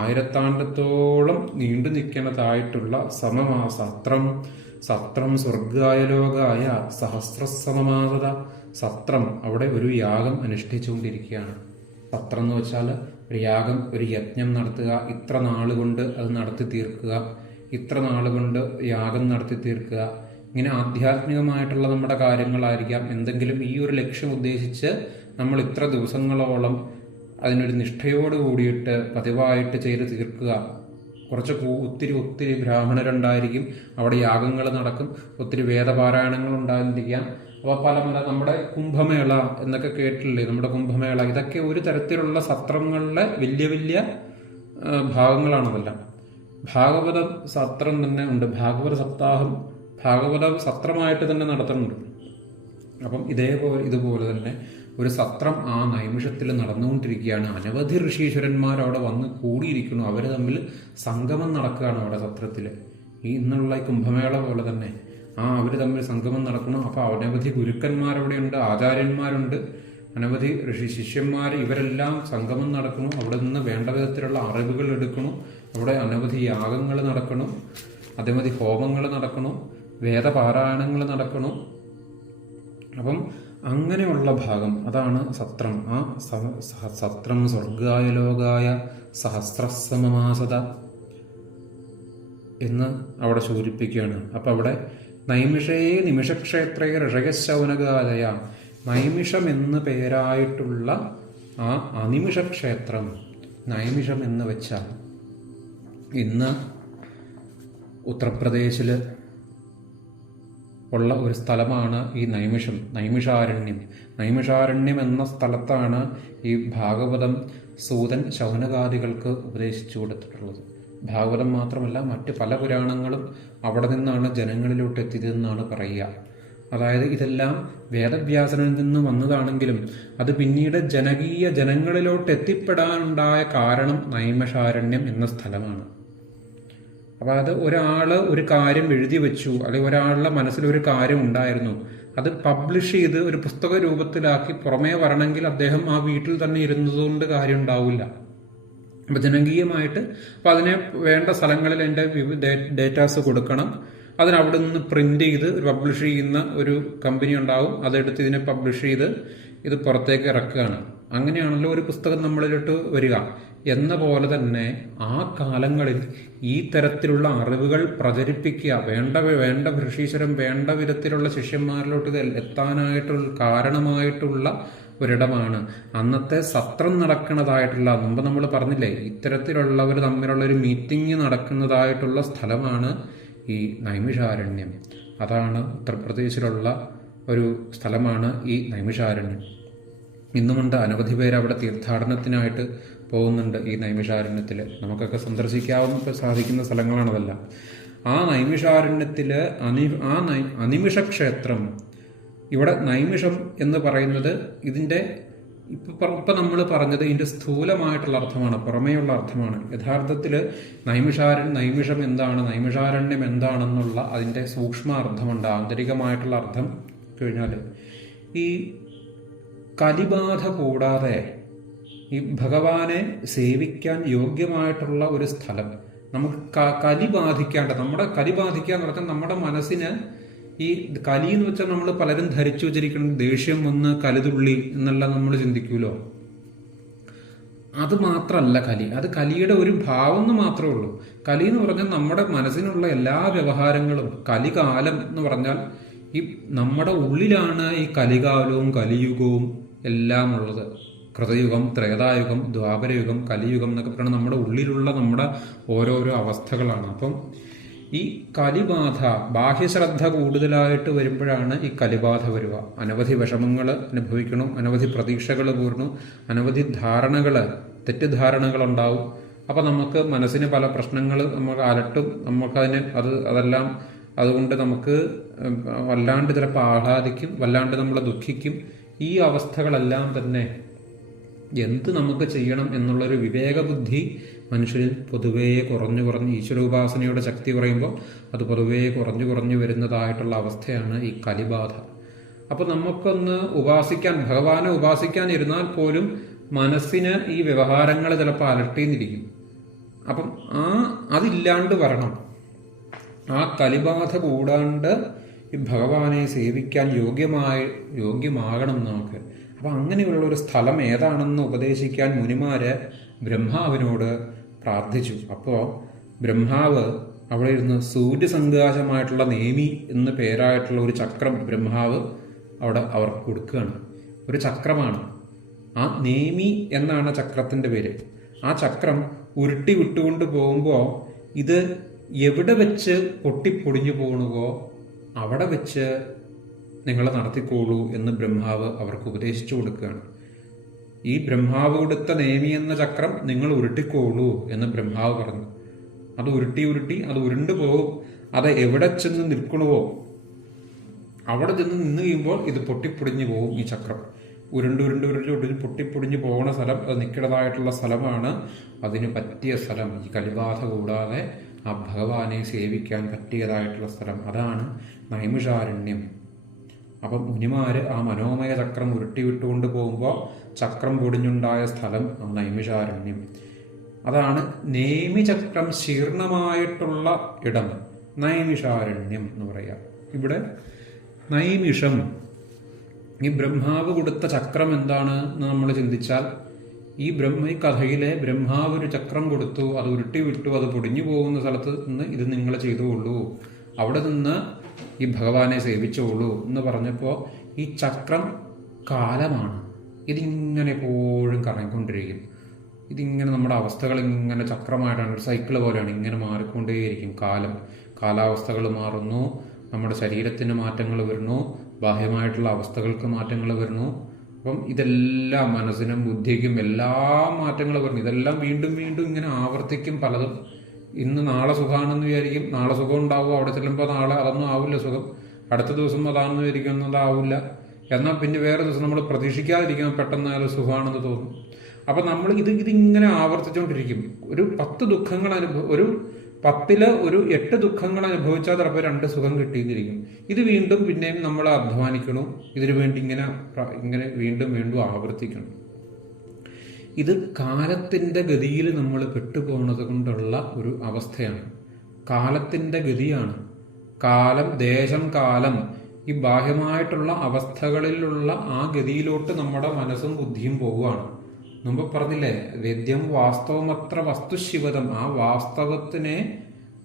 ആയിരത്താണ്ടത്തോളം നീണ്ടു നിൽക്കുന്നതായിട്ടുള്ള സത്രം. സത്രം സ്വർഗായ ലോകായ സഹസ്രസമമാസത. സത്രം, അവിടെ ഒരു യാഗം അനുഷ്ഠിച്ചുകൊണ്ടിരിക്കുകയാണ്. സത്രം എന്ന് വെച്ചാൽ ഒരു യാഗം, ഒരു യജ്ഞം നടത്തുക. ഇത്ര നാളുകൊണ്ട് അത് നടത്തി തീർക്കുക, ഇത്ര നാളുകൊണ്ട് യാഗം നടത്തി തീർക്കുക. ഇങ്ങനെ ആധ്യാത്മികമായിട്ടുള്ള നമ്മുടെ കാര്യങ്ങളായിരിക്കാം. എന്തെങ്കിലും ഈ ഒരു ലക്ഷ്യം ഉദ്ദേശിച്ച് നമ്മൾ ഇത്ര ദിവസങ്ങളോളം അതിനൊരു നിഷ്ഠയോട് കൂടിയിട്ട് പതിവായിട്ട് ചെയ്ത് തീർക്കുക. കുറച്ച് ഒത്തിരി ബ്രാഹ്മണരുണ്ടായിരിക്കും, അവിടെ യാഗങ്ങൾ നടക്കും, ഒത്തിരി വേദപാരായണങ്ങൾ ഉണ്ടായിരിക്കാം. അപ്പോൾ പല പല നമ്മുടെ കുംഭമേള എന്നൊക്കെ കേട്ടില്ലേ, നമ്മുടെ കുംഭമേള, ഇതൊക്കെ ഒരു തരത്തിലുള്ള സത്രങ്ങളിലെ വലിയ വലിയ ഭാഗങ്ങളാണതെല്ലാം. ഭാഗവത സത്രം തന്നെ ഉണ്ട്, ഭാഗവത സപ്താഹം ഭാഗവത സത്രമായിട്ട് തന്നെ നടത്തുന്നുണ്ട്. അപ്പം ഇതുപോലെ തന്നെ ഒരു സത്രം ആ നൈമിഷത്തിൽ നടന്നുകൊണ്ടിരിക്കുകയാണ്. അനവധി ഋഷീശ്വരന്മാർ അവിടെ വന്ന് കൂടിയിരിക്കുന്നു, അവർ തമ്മിൽ സംഗമം നടക്കുകയാണ് അവിടെ സത്രത്തിൽ. ഈ ഇന്നുള്ള കുംഭമേള പോലെ തന്നെ അവർ തമ്മിൽ സംഗമം നടക്കണം. അപ്പോൾ അനവധി ഗുരുക്കന്മാരവിടെയുണ്ട്, ആചാര്യന്മാരുണ്ട്, അനവധി ശിഷ്യന്മാർ, ഇവരെല്ലാം സംഗമം നടക്കണം. അവിടെ നിന്ന് വേണ്ട വിധത്തിലുള്ള അറിവുകൾ എടുക്കണം. അവിടെ അനവധി യാഗങ്ങൾ നടക്കണം, അതേമതി ഹോമങ്ങൾ നടക്കണം, വേദപാരായണങ്ങൾ നടക്കണം. അപ്പം അങ്ങനെയുള്ള ഭാഗം അതാണ് സത്രം. ആ സത്രം സ്വർഗായ ലോകായ സഹസ്രസമമാസത എന്ന് അവിടെ സൂചിപ്പിക്കുകയാണ്. അപ്പം അവിടെ നൈമിഷയെ നിമിഷക്ഷേത്രേ ഋഷയശൗനകാലയ, നൈമിഷം എന്ന് പേരായിട്ടുള്ള ആ അനിമിഷ ക്ഷേത്രം, നൈമിഷം എന്ന് വെച്ചാൽ ഇന്ന് ഉത്തർപ്രദേശിൽ ഉള്ള ഒരു സ്ഥലമാണ് ഈ നൈമിഷാരണ്യം. നൈമിഷാരണ്യം എന്ന സ്ഥലത്താണ് ഈ ഭാഗവതം സൂതൻ ശൗനകാദികൾക്ക് ഉപദേശിച്ചു കൊടുത്തിട്ടുള്ളത്. ഭാഗവതം മാത്രമല്ല, മറ്റ് പല പുരാണങ്ങളും അവിടെ നിന്നാണ് ജനങ്ങളിലോട്ട് എത്തിയതെന്നാണ് പറയുക. അതായത് ഇതെല്ലാം വേദവ്യാസനിൽ നിന്ന് വന്നതാണെങ്കിലും അത് പിന്നീട് ജനങ്ങളിലോട്ട് എത്തിപ്പെടാനുണ്ടായ കാരണം നൈമിഷാരണ്യം എന്ന സ്ഥലമാണ്. അപ്പോൾ അത് ഒരു കാര്യം എഴുതി വെച്ചു, അല്ലെങ്കിൽ ഒരാളുടെ മനസ്സിലൊരു കാര്യം ഉണ്ടായിരുന്നു, അത് പബ്ലിഷ് ചെയ്ത് ഒരു പുസ്തക രൂപത്തിലാക്കി പുറമേ വരണമെങ്കിൽ അദ്ദേഹം ആ വീട്ടിൽ തന്നെ ഇരുന്നതുകൊണ്ട് കാര്യം ഉണ്ടാവില്ല. അപ്പം ജനകീയമായിട്ട് അപ്പം അതിനെ വേണ്ട സ്ഥലങ്ങളിൽ എൻ്റെ ഡേറ്റാസ് കൊടുക്കണം. അതിനവിടെ നിന്ന് പ്രിന്റ് ചെയ്ത് പബ്ലിഷ് ചെയ്യുന്ന ഒരു കമ്പനി ഉണ്ടാവും, അതെടുത്ത് ഇതിനെ പബ്ലിഷ് ചെയ്ത് ഇത് പുറത്തേക്ക് ഇറക്കുകയാണ്. അങ്ങനെയാണല്ലോ ഒരു പുസ്തകം നമ്മളിലോട്ട് വരിക. എന്ന പോലെ തന്നെ ആ കാലങ്ങളിൽ ഈ തരത്തിലുള്ള അറിവുകൾ പ്രചരിപ്പിക്കുക, വേണ്ട ഋഷീശ്വരം വേണ്ട വിധത്തിലുള്ള ശിഷ്യന്മാരിലോട്ട് ഇത് എത്താനായിട്ടുള്ള കാരണമായിട്ടുള്ള ഒരിടമാണ്. അന്നത്തെ സത്രം നടക്കുന്നതായിട്ടുള്ള, മുമ്പ് നമ്മൾ പറഞ്ഞില്ലേ, ഇത്തരത്തിലുള്ളവർ തമ്മിലുള്ള ഒരു മീറ്റിംഗ് നടക്കുന്നതായിട്ടുള്ള സ്ഥലമാണ് ഈ നൈമിഷാരണ്യം. അതാണ് ഉത്തർപ്രദേശിലുള്ള ഒരു സ്ഥലമാണ് ഈ നൈമിഷാരണ്യം. ഇന്നുമുണ്ട് അനവധി പേര് അവിടെ തീർത്ഥാടനത്തിനായിട്ട് പോകുന്നുണ്ട്. ഈ നൈമിഷാരണ്യത്തിൽ നമുക്കൊക്കെ സന്ദർശിക്കാവുന്ന സാധിക്കുന്ന സ്ഥലങ്ങളാണതെല്ലാം. ആ നൈമിഷാരണ്യത്തിൽ അനിമിഷ ക്ഷേത്രം, ഇവിടെ നൈമിഷം എന്ന് പറയുന്നത് ഇതിൻ്റെ ഇപ്പം നമ്മൾ പറഞ്ഞത് ഇതിൻ്റെ സ്ഥൂലമായിട്ടുള്ള അർത്ഥമാണ്, പുറമേയുള്ള അർത്ഥമാണ്. യഥാർത്ഥത്തിൽ നൈമിഷം എന്താണ്, നൈമിഷാരണ്യം എന്താണെന്നുള്ള അതിൻ്റെ സൂക്ഷ്മാർത്ഥമുണ്ട്, ആന്തരികമായിട്ടുള്ള അർത്ഥം കഴിഞ്ഞാൽ ഈ കലിബാധ കൂടാതെ ഈ ഭഗവാനെ സേവിക്കാൻ യോഗ്യമായിട്ടുള്ള ഒരു സ്ഥലം, നമുക്ക് കലി ബാധിക്കാണ്ട്, കലി ബാധിക്കുക എന്ന് പറഞ്ഞാൽ നമ്മുടെ മനസ്സിന് ഈ കലി എന്ന് വെച്ചാൽ നമ്മൾ പലരും ധരിച്ചു വച്ചിരിക്കുന്നത് ദേഷ്യം വന്ന് കലിതുള്ളി എന്നെല്ലാം നമ്മൾ ചിന്തിക്കൂലോ. അത് മാത്രമല്ല കലി, അത് കലിയുടെ ഒരു ഭാവം എന്ന് മാത്രമേ ഉള്ളൂ. കലി എന്ന് പറഞ്ഞാൽ നമ്മുടെ മനസ്സിനുള്ള എല്ലാ വ്യവഹാരങ്ങളും, കലികാലം എന്ന് പറഞ്ഞാൽ ഈ നമ്മുടെ ഉള്ളിലാണ് ഈ കലികാലവും കലിയുഗവും എല്ലാം ഉള്ളത്. കൃതയുഗം, ത്രേതായുഗം, ദ്വാപരയുഗം, കലിയുഗം എന്നൊക്കെ പറയുന്നത് നമ്മുടെ ഉള്ളിലുള്ള നമ്മുടെ ഓരോരോ അവസ്ഥകളാണ്. അപ്പം ഈ കലിബാധ, ബാഹ്യശ്രദ്ധ കൂടുതലായിട്ട് വരുമ്പോഴാണ് ഈ കലിബാധ വരിക. അനവധി വിഷമങ്ങൾ അനുഭവിക്കണം, അനവധി പ്രതീക്ഷകൾ പൂർണ്ണു, അനവധി തെറ്റിദ്ധാരണകൾ ഉണ്ടാവും. അപ്പം നമുക്ക് മനസ്സിന് പല പ്രശ്നങ്ങൾ നമുക്ക് അലട്ടും, നമുക്കതിന് അതെല്ലാം അതുകൊണ്ട് നമുക്ക് വല്ലാണ്ട് ചിലപ്പോൾ ആഹ്ലാദിക്കും, വല്ലാണ്ട് നമ്മൾ ദുഃഖിക്കും. ഈ അവസ്ഥകളെല്ലാം തന്നെ എന്ത് നമുക്ക് ചെയ്യണം എന്നുള്ളൊരു വിവേകബുദ്ധി മനുഷ്യരിൽ പൊതുവേ കുറഞ്ഞു ഈശ്വരോപാസനയുടെ ശക്തി പറയുമ്പോൾ അത് പൊതുവേ കുറഞ്ഞു വരുന്നതായിട്ടുള്ള അവസ്ഥയാണ് ഈ കലിബാധ. അപ്പം നമുക്കൊന്ന് ഭഗവാനെ ഉപാസിക്കാൻ ഇരുന്നാൽ പോലും മനസ്സിന് ഈ വ്യവഹാരങ്ങൾ ചിലപ്പോൾ അലട്ടിന്നിരിക്കും. അപ്പം അതില്ലാണ്ട് വരണം, ആ കലിബാധ കൂടാണ്ട് ഈ ഭഗവാനെ സേവിക്കാൻ യോഗ്യമാകണം നമുക്ക്. അപ്പം അങ്ങനെയുള്ള ഒരു സ്ഥലം ഏതാണെന്ന് ഉപദേശിക്കാൻ മുനിമാര് ബ്രഹ്മാവിനോട് പ്രാർത്ഥിച്ചു. അപ്പോൾ ബ്രഹ്മാവ് അവിടെ ഇരുന്ന് സൂര്യസങ്കാശമായിട്ടുള്ള നേമി എന്ന് പേരായിട്ടുള്ള ഒരു ചക്രം ബ്രഹ്മാവ് അവിടെ അവർക്ക് കൊടുക്കുകയാണ്. ഒരു ചക്രമാണ്, ആ നേമി എന്നാണ് ചക്രത്തിൻ്റെ പേര്. ആ ചക്രം ഉരുട്ടി വിട്ടുകൊണ്ട് പോകുമ്പോൾ ഇത് എവിടെ വെച്ച് പൊട്ടിപ്പൊടിഞ്ഞു പോകണവോ അവിടെ വെച്ച് നിങ്ങൾ നടത്തിക്കോളൂ എന്ന് ബ്രഹ്മാവ് അവർക്ക് ഉപദേശിച്ചു കൊടുക്കുകയാണ്. ഈ ബ്രഹ്മാവ് കൊടുത്ത നേമി എന്ന ചക്രം നിങ്ങൾ ഉരുട്ടിക്കോളൂ എന്ന് ബ്രഹ്മാവ് പറഞ്ഞു. അത് ഉരുട്ടി അത് ഉരുണ്ടു പോകും. അത് എവിടെ ചെന്ന് നിൽക്കണമോ അവിടെ ചെന്ന് നിന്ന് കഴിയുമ്പോൾ ഇത് പൊട്ടിപ്പൊടിഞ്ഞു പോകും. ഈ ചക്രം ഉരുണ്ട് പൊട്ടിപ്പൊടിഞ്ഞു പോകുന്ന സ്ഥലം, അത് നിൽക്കുന്നതായിട്ടുള്ള സ്ഥലമാണ് അതിന് പറ്റിയ സ്ഥലം. ഈ കലിബാധ കൂടാതെ ആ ഭഗവാനെ സേവിക്കാൻ പറ്റിയതായിട്ടുള്ള സ്ഥലം, അതാണ് നൈമിഷാരണ്യം. അപ്പം മുനിമാര് ആ മനോമയ ചക്രം ഉരുട്ടി വിട്ടുകൊണ്ട് പോകുമ്പോൾ ചക്രം പൊടിഞ്ഞുണ്ടായ സ്ഥലം ആ നൈമിഷാരണ്യം. അതാണ് നേമിചക്രം ശീർണമായിട്ടുള്ള ഇടം, നൈമിഷാരണ്യം എന്ന് പറയാം. ഇവിടെ നൈമിഷം, ഈ ബ്രഹ്മാവ് കൊടുത്ത ചക്രം എന്താണ് എന്ന് നമ്മൾ ചിന്തിച്ചാൽ, ഈ കഥയിലെ ബ്രഹ്മാവ് ഒരു ചക്രം കൊടുത്തു, അത് ഉരുട്ടി വിട്ടു, അത് പൊടിഞ്ഞു പോകുന്ന സ്ഥലത്ത് നിന്ന് ഇത് നിങ്ങൾ ചെയ്തുകൊള്ളൂ, അവിടെ നിന്ന് ഈ ഭഗവാനെ സേവിച്ചോളൂ എന്ന് പറഞ്ഞപ്പോൾ ഈ ചക്രം കാലമാണ്. ഇതിങ്ങനെ എപ്പോഴും കറങ്ങിക്കൊണ്ടിരിക്കും. ഇതിങ്ങനെ നമ്മുടെ അവസ്ഥകൾ ഇങ്ങനെ ചക്രമായിട്ടാണ്, ഒരു സൈക്കിൾ പോലെയാണ്, ഇങ്ങനെ മാറിക്കൊണ്ടേയിരിക്കും. കാലാവസ്ഥകൾ മാറുന്നു, നമ്മുടെ ശരീരത്തിന് മാറ്റങ്ങൾ വരുന്നു, ബാഹ്യമായിട്ടുള്ള അവസ്ഥകൾക്ക് മാറ്റങ്ങൾ വരുന്നു. അപ്പം ഇതെല്ലാം മനസ്സിനും ബുദ്ധിക്കും എല്ലാം മാറ്റങ്ങൾ വരുന്നു. ഇതെല്ലാം വീണ്ടും വീണ്ടും ഇങ്ങനെ ആവർത്തിക്കും പലതും. ഇന്ന് നാളെ സുഖമാണെന്ന് വിചാരിക്കും, നാളെ സുഖം ഉണ്ടാവും, അവിടെ ചെല്ലുമ്പോൾ നാളെ അതൊന്നും ആവില്ല സുഖം, അടുത്ത ദിവസം അതാണെന്ന് വിചാരിക്കുന്നതാവില്ല, എന്നാൽ പിന്നെ വേറെ ദിവസം നമ്മൾ പ്രതീക്ഷിക്കാതിരിക്കുമ്പോൾ പെട്ടെന്ന് അത് സുഖമാണെന്ന് തോന്നും. അപ്പം നമ്മൾ ഇതിങ്ങനെ ആവർത്തിച്ചുകൊണ്ടിരിക്കും. ഒരു 10 ദുഃഖങ്ങൾ ഒരു 10 ഒരു 8 ദുഃഖങ്ങൾ അനുഭവിച്ചാൽ ചിലപ്പോൾ 2 സുഖം കിട്ടിയിരിക്കും. ഇത് വീണ്ടും പിന്നെയും നമ്മൾ അധ്വാനിക്കണം, ഇതിനു വേണ്ടി ഇങ്ങനെ വീണ്ടും വീണ്ടും ആവർത്തിക്കണം. ഇത് കാലത്തിൻ്റെ ഗതിയിൽ നമ്മൾ പെട്ടുപോകുന്നത് കൊണ്ടുള്ള ഒരു അവസ്ഥയാണ്. കാലത്തിൻ്റെ ഗതിയാണ്. കാലം, ദേശം, കാലം, ഈ ബാഹ്യമായിട്ടുള്ള അവസ്ഥകളിലുള്ള ആ ഗതിയിലോട്ട് നമ്മുടെ മനസ്സും ബുദ്ധിയും പോവുകയാണ്. മുമ്പ് പറഞ്ഞില്ലേ, വേദ്യം വാസ്തവമത്ര വസ്തുശിവതം, ആ വാസ്തവത്തിനെ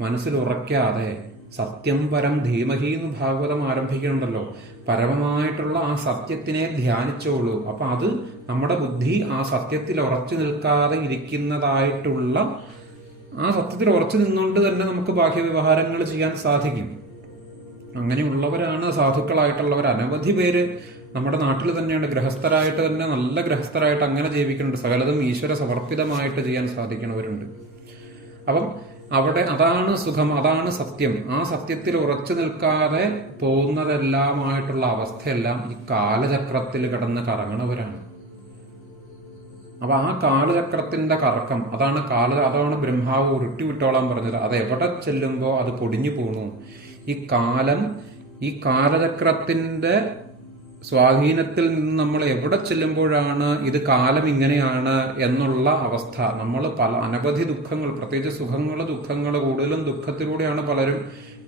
മനസ്സിൽ ഉറയ്ക്കാതെ സത്യം പരം ധീമഹി എന്ന് ഭാഗവതം ആരംഭിക്കുന്നുണ്ടല്ലോ, പരമമായിട്ടുള്ള ആ സത്യത്തിനെ ധ്യാനിച്ചോളൂ. അപ്പൊ അത് നമ്മുടെ ബുദ്ധി ആ സത്യത്തിൽ ഉറച്ചു നിൽക്കാതെ ഇരിക്കുന്നതായിട്ടുള്ള, ആ സത്യത്തിൽ ഉറച്ചു നിന്നുകൊണ്ട് തന്നെ നമുക്ക് ബാഹ്യ വ്യവഹാരങ്ങൾ ചെയ്യാൻ സാധിക്കും. അങ്ങനെയുള്ളവരാണ് സാധുക്കളായിട്ടുള്ളവർ. അനവധി പേര് നമ്മുടെ നാട്ടിൽ തന്നെയാണ് ഗൃഹസ്ഥരായിട്ട് തന്നെ, നല്ല ഗൃഹസ്ഥരായിട്ട് അങ്ങനെ ജീവിക്കുന്നുണ്ട്. സകലതും ഈശ്വര സമർപ്പിതമായിട്ട് ചെയ്യാൻ സാധിക്കുന്നവരുണ്ട്. അപ്പം അവിടെ അതാണ് സുഖം, അതാണ് സത്യം. ആ സത്യത്തിൽ ഉറച്ചു നിൽക്കാതെ പോകുന്നതെല്ലാമായിട്ടുള്ള അവസ്ഥയെല്ലാം ഈ കാലചക്രത്തിൽ കിടന്ന് കറങ്ങണവരാണ്. അപ്പൊ ആ കാലചക്രത്തിന്റെ കറക്കം, അതാണ് ബ്രഹ്മാവ് ഉരുട്ടി വിട്ടോളാൻ പറഞ്ഞത്. അത് എവിടെ ചെല്ലുമ്പോൾ അത് പൊടിഞ്ഞു പോണു. ഈ കാലചക്രത്തിന്റെ സ്വാധീനത്തിൽ നിന്ന് നമ്മൾ എവിടെ ചെല്ലുമ്പോഴാണ് ഇത് കാലം ഇങ്ങനെയാണ് എന്നുള്ള അവസ്ഥ, നമ്മൾ അനവധി ദുഃഖങ്ങൾ, പ്രത്യേകിച്ച് സുഖങ്ങൾ, ദുഃഖങ്ങൾ, കൂടുതലും ദുഃഖത്തിലൂടെയാണ് പലരും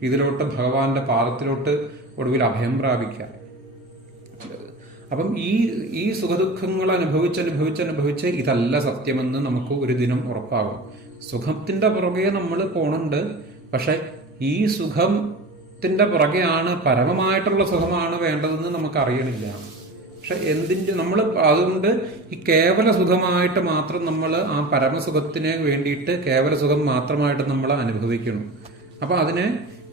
ഇതിലോട്ട് ഭഗവാന്റെ പാദത്തിലോട്ട് ഒടുവിൽ അഭയം പ്രാപിക്കുക. അപ്പം ഈ സുഖദുഃഖങ്ങൾ അനുഭവിച്ച് ഇതല്ല സത്യമെന്ന് നമുക്ക് ഒരു ദിനം ഉറപ്പാകും. സുഖത്തിന്റെ പുറകെ നമ്മൾ പോണുണ്ട്, പക്ഷെ ഈ സുഖത്തിന്റെ പുറകെയാണ്, പരമമായിട്ടുള്ള സുഖമാണ് വേണ്ടതെന്ന് നമുക്ക് അറിയണില്ല. പക്ഷെ നമ്മൾ അതുകൊണ്ട് ഈ കേവല സുഖമായിട്ട് മാത്രം നമ്മൾ ആ പരമസുഖത്തിന് വേണ്ടിയിട്ട് കേവല സുഖം മാത്രമായിട്ട് നമ്മൾ അനുഭവിക്കണം. അപ്പൊ അതിന്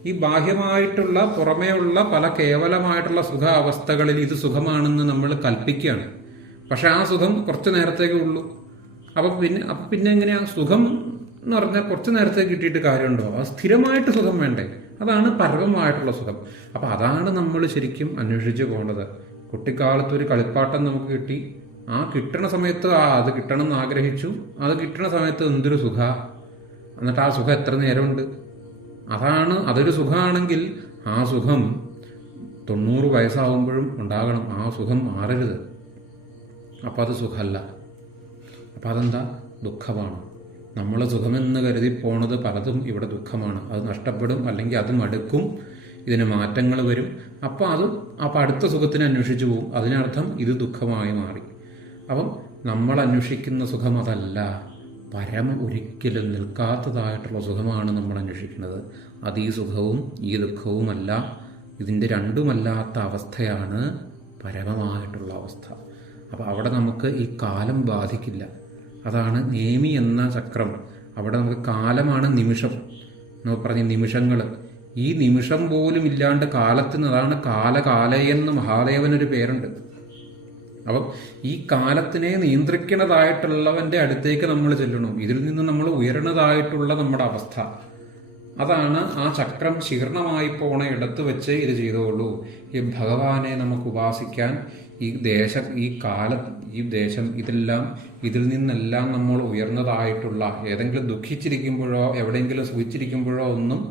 ഈ ബാഹ്യമായിട്ടുള്ള പുറമേയുള്ള പല കേവലമായിട്ടുള്ള സുഖ അവസ്ഥകളിൽ ഇത് സുഖമാണെന്ന് നമ്മൾ കൽപ്പിക്കുകയാണ്. പക്ഷെ ആ സുഖം കുറച്ചു നേരത്തേക്കേ ഉള്ളൂ. അപ്പൊ പിന്നെ എങ്ങനെയാ സുഖം എന്ന് പറഞ്ഞാൽ കുറച്ചു നേരത്തേക്ക് കിട്ടിയിട്ട് കാര്യമുണ്ടോ? അത് സ്ഥിരമായിട്ട് സുഖം വേണ്ടേ? അതാണ് പരമമായിട്ടുള്ള സുഖം. അപ്പൊ അതാണ് നമ്മൾ ശരിക്കും അന്വേഷിച്ച് പോകേണ്ടത്. കുട്ടിക്കാലത്ത് ഒരു കളിപ്പാട്ടം നമുക്ക് കിട്ടി, ആ കിട്ടണ സമയത്ത് അത് കിട്ടണം എന്ന് ആഗ്രഹിച്ചു, അത് കിട്ടണ സമയത്ത് എന്തൊരു സുഖ, എന്നിട്ട് ആ സുഖം എത്ര നേരമുണ്ട്? അതൊരു സുഖമാണെങ്കിൽ ആ സുഖം 90 വയസ്സാവുമ്പോഴും ഉണ്ടാകണം. ആ സുഖം മാറരുത്. അപ്പം അത് സുഖമല്ല. അപ്പം അതെന്താ? ദുഃഖമാണ്. നമ്മൾ സുഖമെന്ന് കരുതി പോണത് പലതും ഇവിടെ ദുഃഖമാണ്. അത് നഷ്ടപ്പെടും, അല്ലെങ്കിൽ അത് മടുക്കും, ഇതിന് മാറ്റങ്ങൾ വരും. അപ്പം അടുത്ത സുഖത്തിന് അന്വേഷിച്ചു പോകും. അതിനർത്ഥം ഇത് ദുഃഖമായി മാറി. അപ്പം നമ്മൾ അന്വേഷിക്കുന്ന സുഖം അതല്ല, ഒരിക്കലും നിൽക്കാത്തതായിട്ടുള്ള സുഖമാണ് നമ്മൾ അന്വേഷിക്കുന്നത്. അത് ഈ സുഖവും ഈ ദുഃഖവുമല്ല, ഇതിൻ്റെ രണ്ടുമല്ലാത്ത അവസ്ഥയാണ് പരമമായിട്ടുള്ള അവസ്ഥ. അപ്പം അവിടെ നമുക്ക് ഈ കാലം ബാധിക്കില്ല. അതാണ് നേമി എന്ന ചക്രം. അവിടെ നമുക്ക് കാലമാണ് നിമിഷം എന്ന് പറഞ്ഞ നിമിഷങ്ങൾ. ഈ നിമിഷം പോലും ഇല്ലാണ്ട് കാലത്തിന്, അതാണ് കാലകാലയെന്ന് മഹാദേവനൊരു പേരുണ്ട്. അപ്പം ഈ കാലത്തിനെ നിയന്ത്രിക്കുന്നതായിട്ടുള്ളവന്റെ അടുത്തേക്ക് നമ്മൾ ചെല്ലണം. ഇതിൽ നിന്ന് നമ്മൾ ഉയർന്നതായിട്ടുള്ള നമ്മുടെ അവസ്ഥ, അതാണ് ആ ചക്രം ശീർണമായി പോണ ഇടത്ത് വെച്ച് ഇത് ചെയ്തോളൂ. ഈ ഭഗവാനെ നമുക്ക് ഉപാസിക്കാൻ ഈ ദേശം, ഈ കാലം, ഈ ദേശം, ഇതെല്ലാം, ഇതിൽ നിന്നെല്ലാം നമ്മൾ ഉയർന്നതായിട്ടുള്ള, ഏതെങ്കിലും ദുഃഖിച്ചിരിക്കുമ്പോഴോ എവിടെയെങ്കിലും സുഖിച്ചിരിക്കുമ്പോഴോ ഒന്നും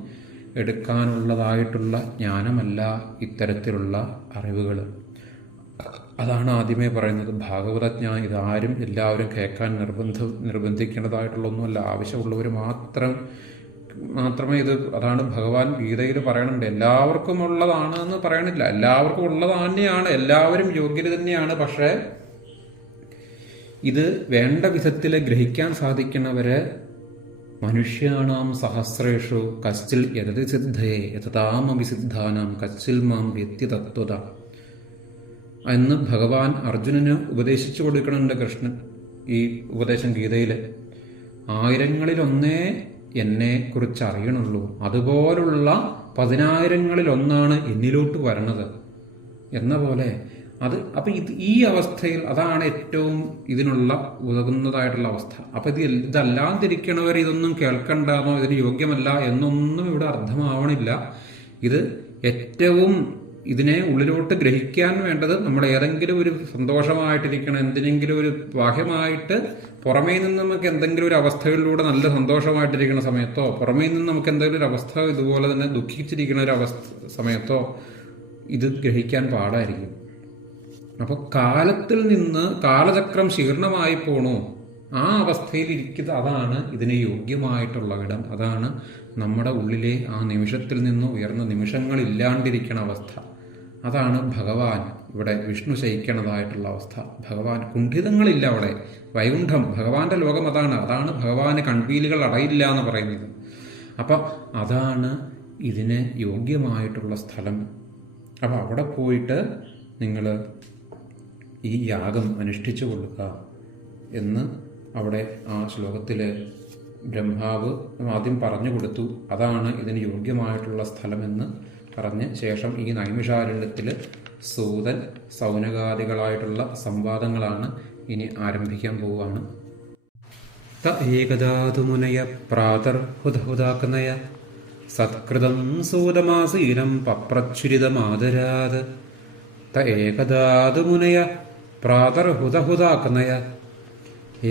എടുക്കാനുള്ളതായിട്ടുള്ള ജ്ഞാനമല്ല ഇത്തരത്തിലുള്ള അറിവുകൾ. അതാണ് ആദ്യമേ പറയുന്നത്. ഭാഗവതജ്ഞാനം ഇതാരും എല്ലാവരും കേൾക്കാൻ നിർബന്ധിക്കേണ്ടതായിട്ടുള്ള ഒന്നുമല്ല. ആവശ്യമുള്ളവർ മാത്രമേ ഇത്, അതാണ് ഭഗവാൻ ഗീതയിൽ പറയണുണ്ട്. എല്ലാവർക്കും ഉള്ളതാണ് എന്ന് പറയണില്ല, എല്ലാവർക്കും ഉള്ളത് തന്നെയാണ്, എല്ലാവരും യോഗ്യത തന്നെയാണ്. പക്ഷേ ഇത് വേണ്ട വിധത്തിൽ ഗ്രഹിക്കാൻ സാധിക്കുന്നവര് മനുഷ്യാണാം സഹസ്രേഷു കശ്ചിൽ യതതി സിദ്ധയെ യതാമവിസിദ്ധാനാം കശ്ചിൽ മാം വ്യത്യതത്വത എന്ന് ഭഗവാൻ അർജുനന് ഉപദേശിച്ചു കൊടുക്കണുണ്ട് കൃഷ്ണൻ. ഈ ഉപദേശം ഗീതയിൽ 1000-ൽ-1 എന്നെ കുറിച്ച് അറിയണുള്ളൂ, അതുപോലുള്ള 10,000-ൽ-1 എന്നിലോട്ട് വരണത് എന്ന പോലെ. അപ്പൊ ഈ അവസ്ഥയിൽ അതാണ് ഏറ്റവും ഇതിനുള്ള ഉതകുന്നതായിട്ടുള്ള അവസ്ഥ. അപ്പൊ ഇതല്ലാതിരിക്കണവർ ഇതൊന്നും കേൾക്കണ്ടെന്നോ ഇതിന് യോഗ്യമല്ല എന്നൊന്നും ഇവിടെ അർത്ഥമാവണില്ല. ഇത് ഏറ്റവും ഇതിനെ ഉള്ളിലോട്ട് ഗ്രഹിക്കാൻ വേണ്ടത് നമ്മൾ ഏതെങ്കിലും ഒരു സന്തോഷമായിട്ടിരിക്കണം, എന്തിനെങ്കിലും ഒരു ബാഹ്യമായിട്ട് പുറമേ നിന്ന് നമുക്ക് എന്തെങ്കിലും ഒരു അവസ്ഥകളിലൂടെ നല്ല സന്തോഷമായിട്ടിരിക്കുന്ന സമയത്തോ, പുറമേ നിന്ന് നമുക്ക് എന്തെങ്കിലും ഒരു അവസ്ഥ ഇതുപോലെ തന്നെ ദുഃഖിച്ചിരിക്കുന്ന ഒരു സമയത്തോ ഇത് ഗ്രഹിക്കാൻ പാടായിരിക്കും. അപ്പോൾ കാലത്തിൽ നിന്ന് കാലചക്രം ശീർണമായി പോണോ ആ അവസ്ഥയിൽ ഇരിക്കുന്നത്, അതാണ് ഇതിന് യോഗ്യമായിട്ടുള്ള ഇടം. അതാണ് നമ്മുടെ ഉള്ളിലെ ആ നിമിഷത്തിൽ നിന്ന് ഉയർന്ന നിമിഷങ്ങളില്ലാണ്ടിരിക്കണ അവസ്ഥ. അതാണ് ഭഗവാൻ ഇവിടെ വിഷ്ണു ശയിക്കണതായിട്ടുള്ള അവസ്ഥ. ഭഗവാൻ കുണ്ഠിതങ്ങളില്ല അവിടെ, വൈകുണ്ഠം, ഭഗവാന്റെ ലോകം അതാണ് ഭഗവാന് കൺപീലികൾ അടയില്ല എന്ന് പറയുന്നത്. അപ്പം അതാണ് ഇതിന് യോഗ്യമായിട്ടുള്ള സ്ഥലം. അപ്പം അവിടെ പോയിട്ട് നിങ്ങൾ ഈ യാഗം അനുഷ്ഠിച്ചു കൊള്ളുക എന്ന് അവിടെ ആ ശ്ലോകത്തിൽ ബ്രഹ്മാവ് ആദ്യം പറഞ്ഞു കൊടുത്തു. അതാണ് ഇതിന് യോഗ്യമായിട്ടുള്ള സ്ഥലമെന്ന് പറഞ്ഞ് ശേഷം ഈ നൈമിഷാരണ്യത്തിൽ സൂതൻ സൗനകാദികളായിട്ടുള്ള സംവാദങ്ങളാണ് ഇനി ആരംഭിക്കാൻ പോവുകയാണ്. ത ഏകദാതുമുനയ പ്രാതർഹുദഹുദാക്നയ സത്കൃതം സൂതമാസീനം പപ്രച്ഛുരിതമാദരാത്. ത ഏകദാതുമുനയ പ്രാതർഹുദഹുദാക്നയ.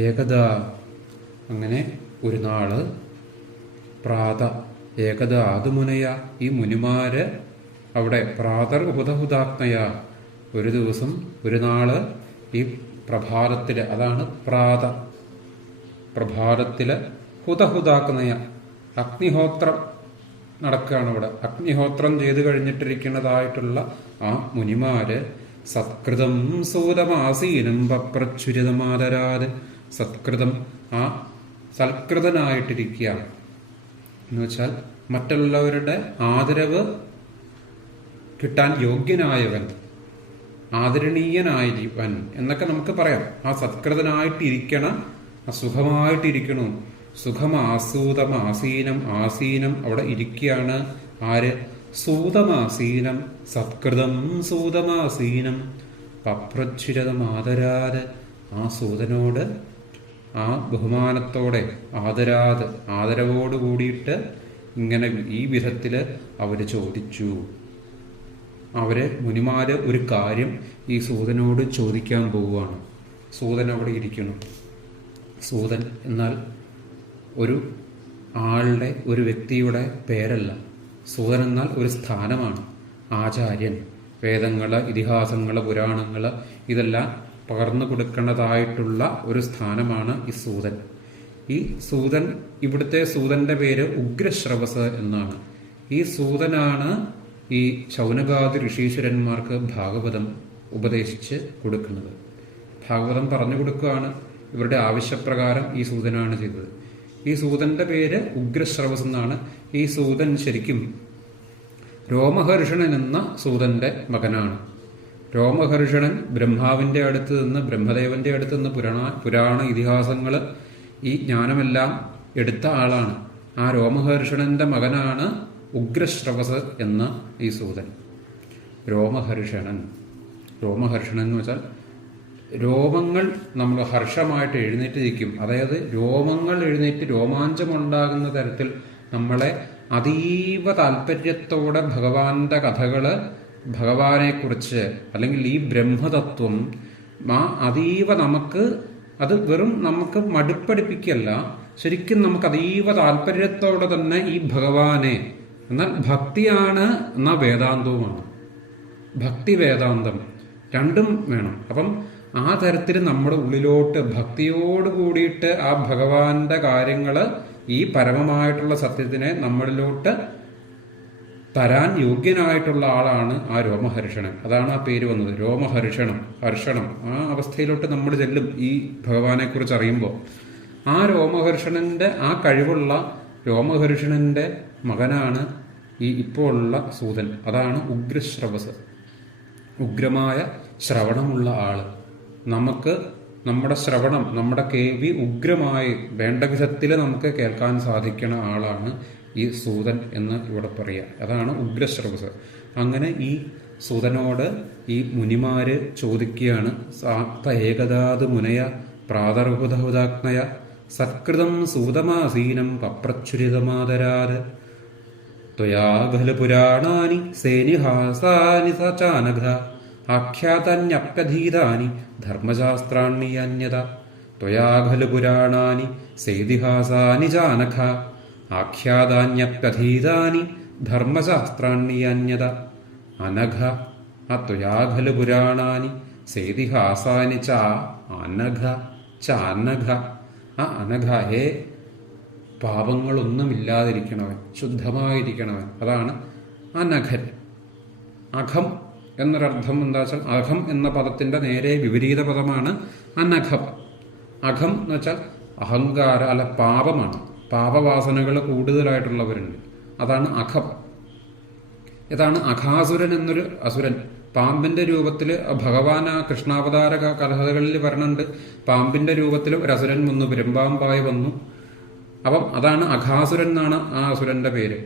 ഏകദാ, അങ്ങനെ ഒരു നാള്, പ്രാത ഏകദാതുമുനയ, ഈ മുനിമാര് അവിടെ പ്രാതർഹുദഹുദാക്നയ, ഒരു ദിവസം ഒരു നാള് ഈ പ്രഭാതത്തില്, അതാണ് പ്രാത, പ്രഭാതത്തില് ഹുദഹുദാക്നയ, അഗ്നിഹോത്രം നടക്കുകയാണ് ഇവിടെ. അഗ്നിഹോത്രം ചെയ്ത് കഴിഞ്ഞിട്ടിരിക്കുന്നതായിട്ടുള്ള ആ മുനിമാര് സത്കൃതം സൂതമാസീനം പപ്രച്ഛുരിതമാദരാത്. സത്കൃതം, ആ സൽകൃതനായിട്ടിരിക്കുക എന്ന് വെച്ചാൽ മറ്റുള്ളവരുടെ ആദരവ് കിട്ടാൻ യോഗ്യനായവൻ, ആദരണീയനായവൻ എന്നൊക്കെ നമുക്ക് പറയാം. ആ സത്കൃതനായിട്ടിരിക്കണം, സുഖമായിട്ടിരിക്കണം. സുഖമാസൂതമാസീനം, ആസീനം അവിടെ ഇരിക്കുകയാണ്. ആര്? സൂതമാസീനം, സത്കൃതം സൂതമാസീനം പപ്രച്ഛുരിതമാദരാത്. ആ സൂതനോട് ആ ബഹുമാനത്തോടെ ആദരവോട് കൂടിയിട്ട് ഇങ്ങനെ ഈ വിധത്തില് അവര് ചോദിച്ചു. മുനിമാര് ഒരു കാര്യം ഈ സൂതനോട് ചോദിക്കാൻ പോവുകയാണ്. സൂതൻ അവിടെ ഇരിക്കണം. സൂതൻ എന്നാൽ ഒരു ആളുടെ, ഒരു വ്യക്തിയുടെ പേരല്ല. സൂതൻ എന്നാൽ ഒരു സ്ഥാനമാണ്. ആചാര്യൻ, വേദങ്ങള്, ഇതിഹാസങ്ങള്, പുരാണങ്ങള് ഇതെല്ലാം പകർന്നു കൊടുക്കേണ്ടതായിട്ടുള്ള ഒരു സ്ഥാനമാണ് ഈ സൂതൻ. ഈ സൂതൻ, ഇവിടുത്തെ സൂതന്റെ പേര് ഉഗ്രശ്രവസ് എന്നാണ്. ഈ സൂതനാണ് ഈ ശൗനകാദി ഋഷീശ്വരന്മാർക്ക് ഭാഗവതം ഉപദേശിച്ച് കൊടുക്കുന്നത്. ഭാഗവതം പറഞ്ഞു കൊടുക്കുകയാണ്. ഇവരുടെ ആവശ്യപ്രകാരം ഈ സൂതനാണ് ചെയ്തത്. ഈ സൂതന്റെ പേര് ഉഗ്രശ്രവസ് എന്നാണ്. ഈ സൂതൻ ശരിക്കും രോമഹർഷണൻ എന്ന സൂതന്റെ മകനാണ്. രോമഹർഷണൻ ബ്രഹ്മാവിന്റെ അടുത്ത് നിന്ന്, ബ്രഹ്മദേവന്റെ അടുത്ത് നിന്ന് പുരാണ ഇതിഹാസങ്ങള്, ഈ ജ്ഞാനമെല്ലാം എടുത്ത ആളാണ്. ആ രോമഹർഷണന്റെ മകനാണ് ഉഗ്രശ്രവസ് എന്ന ഈ സൂതൻ. രോമഹർഷണൻ. രോമഹർഷണൻ എന്ന് വെച്ചാൽ രോമങ്ങൾ നമ്മൾ ഹർഷമായിട്ട് എഴുന്നേറ്റ് നിൽക്കും. അതായത് രോമങ്ങൾ എഴുന്നേറ്റ് രോമാഞ്ചമുണ്ടാകുന്ന തരത്തിൽ നമ്മളെ അതീവ താല്പര്യത്തോടെ ഭഗവാന്റെ കഥകള്, ഭഗവാനെ കുറിച്ച് അല്ലെങ്കിൽ ഈ ബ്രഹ്മതത്വം അതീവ നമുക്ക് അത് വെറും നമുക്ക് മടുപ്പടിപ്പിക്കല്ല, ശരിക്കും നമുക്ക് അതീവ താല്പര്യത്തോടെ തന്നെ ഈ ഭഗവാനെ, എന്നാൽ ഭക്തിയാണ് എന്നാ വേദാന്തവുമാണ്. ഭക്തി വേദാന്തം രണ്ടും വേണം. അപ്പം ആ തരത്തിൽ നമ്മുടെ ഉള്ളിലോട്ട് ഭക്തിയോട് കൂടിയിട്ട് ആ ഭഗവാന്റെ കാര്യങ്ങള്, ഈ പരമമായിട്ടുള്ള സത്യത്തിനെ നമ്മളിലോട്ട് തരാൻ യോഗ്യനായിട്ടുള്ള ആളാണ് ആ രോമഹർഷണൻ. അതാണ് ആ പേര് വന്നത്, രോമഹർഷണം. ഹർഷണം ആ അവസ്ഥയിലോട്ട് നമ്മൾ ചെല്ലും ഈ ഭഗവാനെ കുറിച്ച് അറിയുമ്പോൾ. ആ രോമഹർഷണന്റെ ആ കഴിവുള്ള രോമഹർഷണന്റെ മകനാണ് ഈ ഇപ്പോൾ ഉള്ള സൂതൻ. അതാണ് ഉഗ്രശ്രവസ്, ഉഗ്രമായ ശ്രവണമുള്ള ആള്. നമുക്ക് നമ്മുടെ ശ്രവണം, നമ്മുടെ കേൾവി ഉഗ്രമായി വേണ്ട വിധത്തിൽ നമുക്ക് കേൾക്കാൻ സാധിക്കുന്ന ആളാണ് ഈ സൂതൻ എന്ന് ഇവിടെ പറയുക. അതാണ് ഉഗ്രശ്രവസ്. അങ്ങനെ ഈ സൂതനോട് ഈ മുനിമാര് ചോദിക്കുകയാണ്, സാക്ത ഏകദാത് മുനയ പ്രാതർഹുതഹുതാഗ്നയ സത്കൃതം സൂതമാസീനം പപ്രച്ഛുരിതമാദരാത് ത്വയാ ഖലു പുരാണാനി സേനിഹാസാനി സചാനഘ ആഖ്യാതാന്യപ്യധീതാനി ധർമ്മശാസ്ത്രാണ്യന്യത ത്വയാ ഖലു പുരാണാനി സേതിഹാസാനി ചാനഘ ആഖ്യാതാന്യപ്യധീതാനി ധർമ്മശാസ്ത്രാണ്യന്യത അനഘ ത്വയാ ഖലു പുരാണാനി സേതിഹാസാനി ച അനഘ ച അനഘ. ആ അനഘ, ഹേ പാപങ്ങളൊന്നുമില്ലാതിരിക്കണവൻ, ശുദ്ധമായിരിക്കണവൻ, അതാണ് അനഘൻ. അഘം എന്നൊരർത്ഥം എന്താ വെച്ചാൽ അഘം എന്ന പദത്തിന്റെ നേരെ വിപരീത പദമാണ് അനഘം. അഘം എന്ന് വെച്ചാൽ അഹങ്കാര അല്ല പാപമാണ്. പാപവാസനകൾ കൂടുതലായിട്ടുള്ളവരുണ്ട്, അതാണ് അഘം. ഇതാണ് അഘാസുരൻ എന്നൊരു അസുരൻ. പാമ്പിന്റെ രൂപത്തിൽ ഭഗവാൻ ആ കൃഷ്ണാവതാര കഥകളിൽ പറഞ്ഞുണ്ട്, പാമ്പിന്റെ രൂപത്തിൽ ഒരു അസുരൻ വന്നു, പെരുമ്പാമ്പായി വന്നു. അപ്പം അതാണ് അഘാസുരൻ എന്നാണ് ആ അസുരന്റെ പേര്.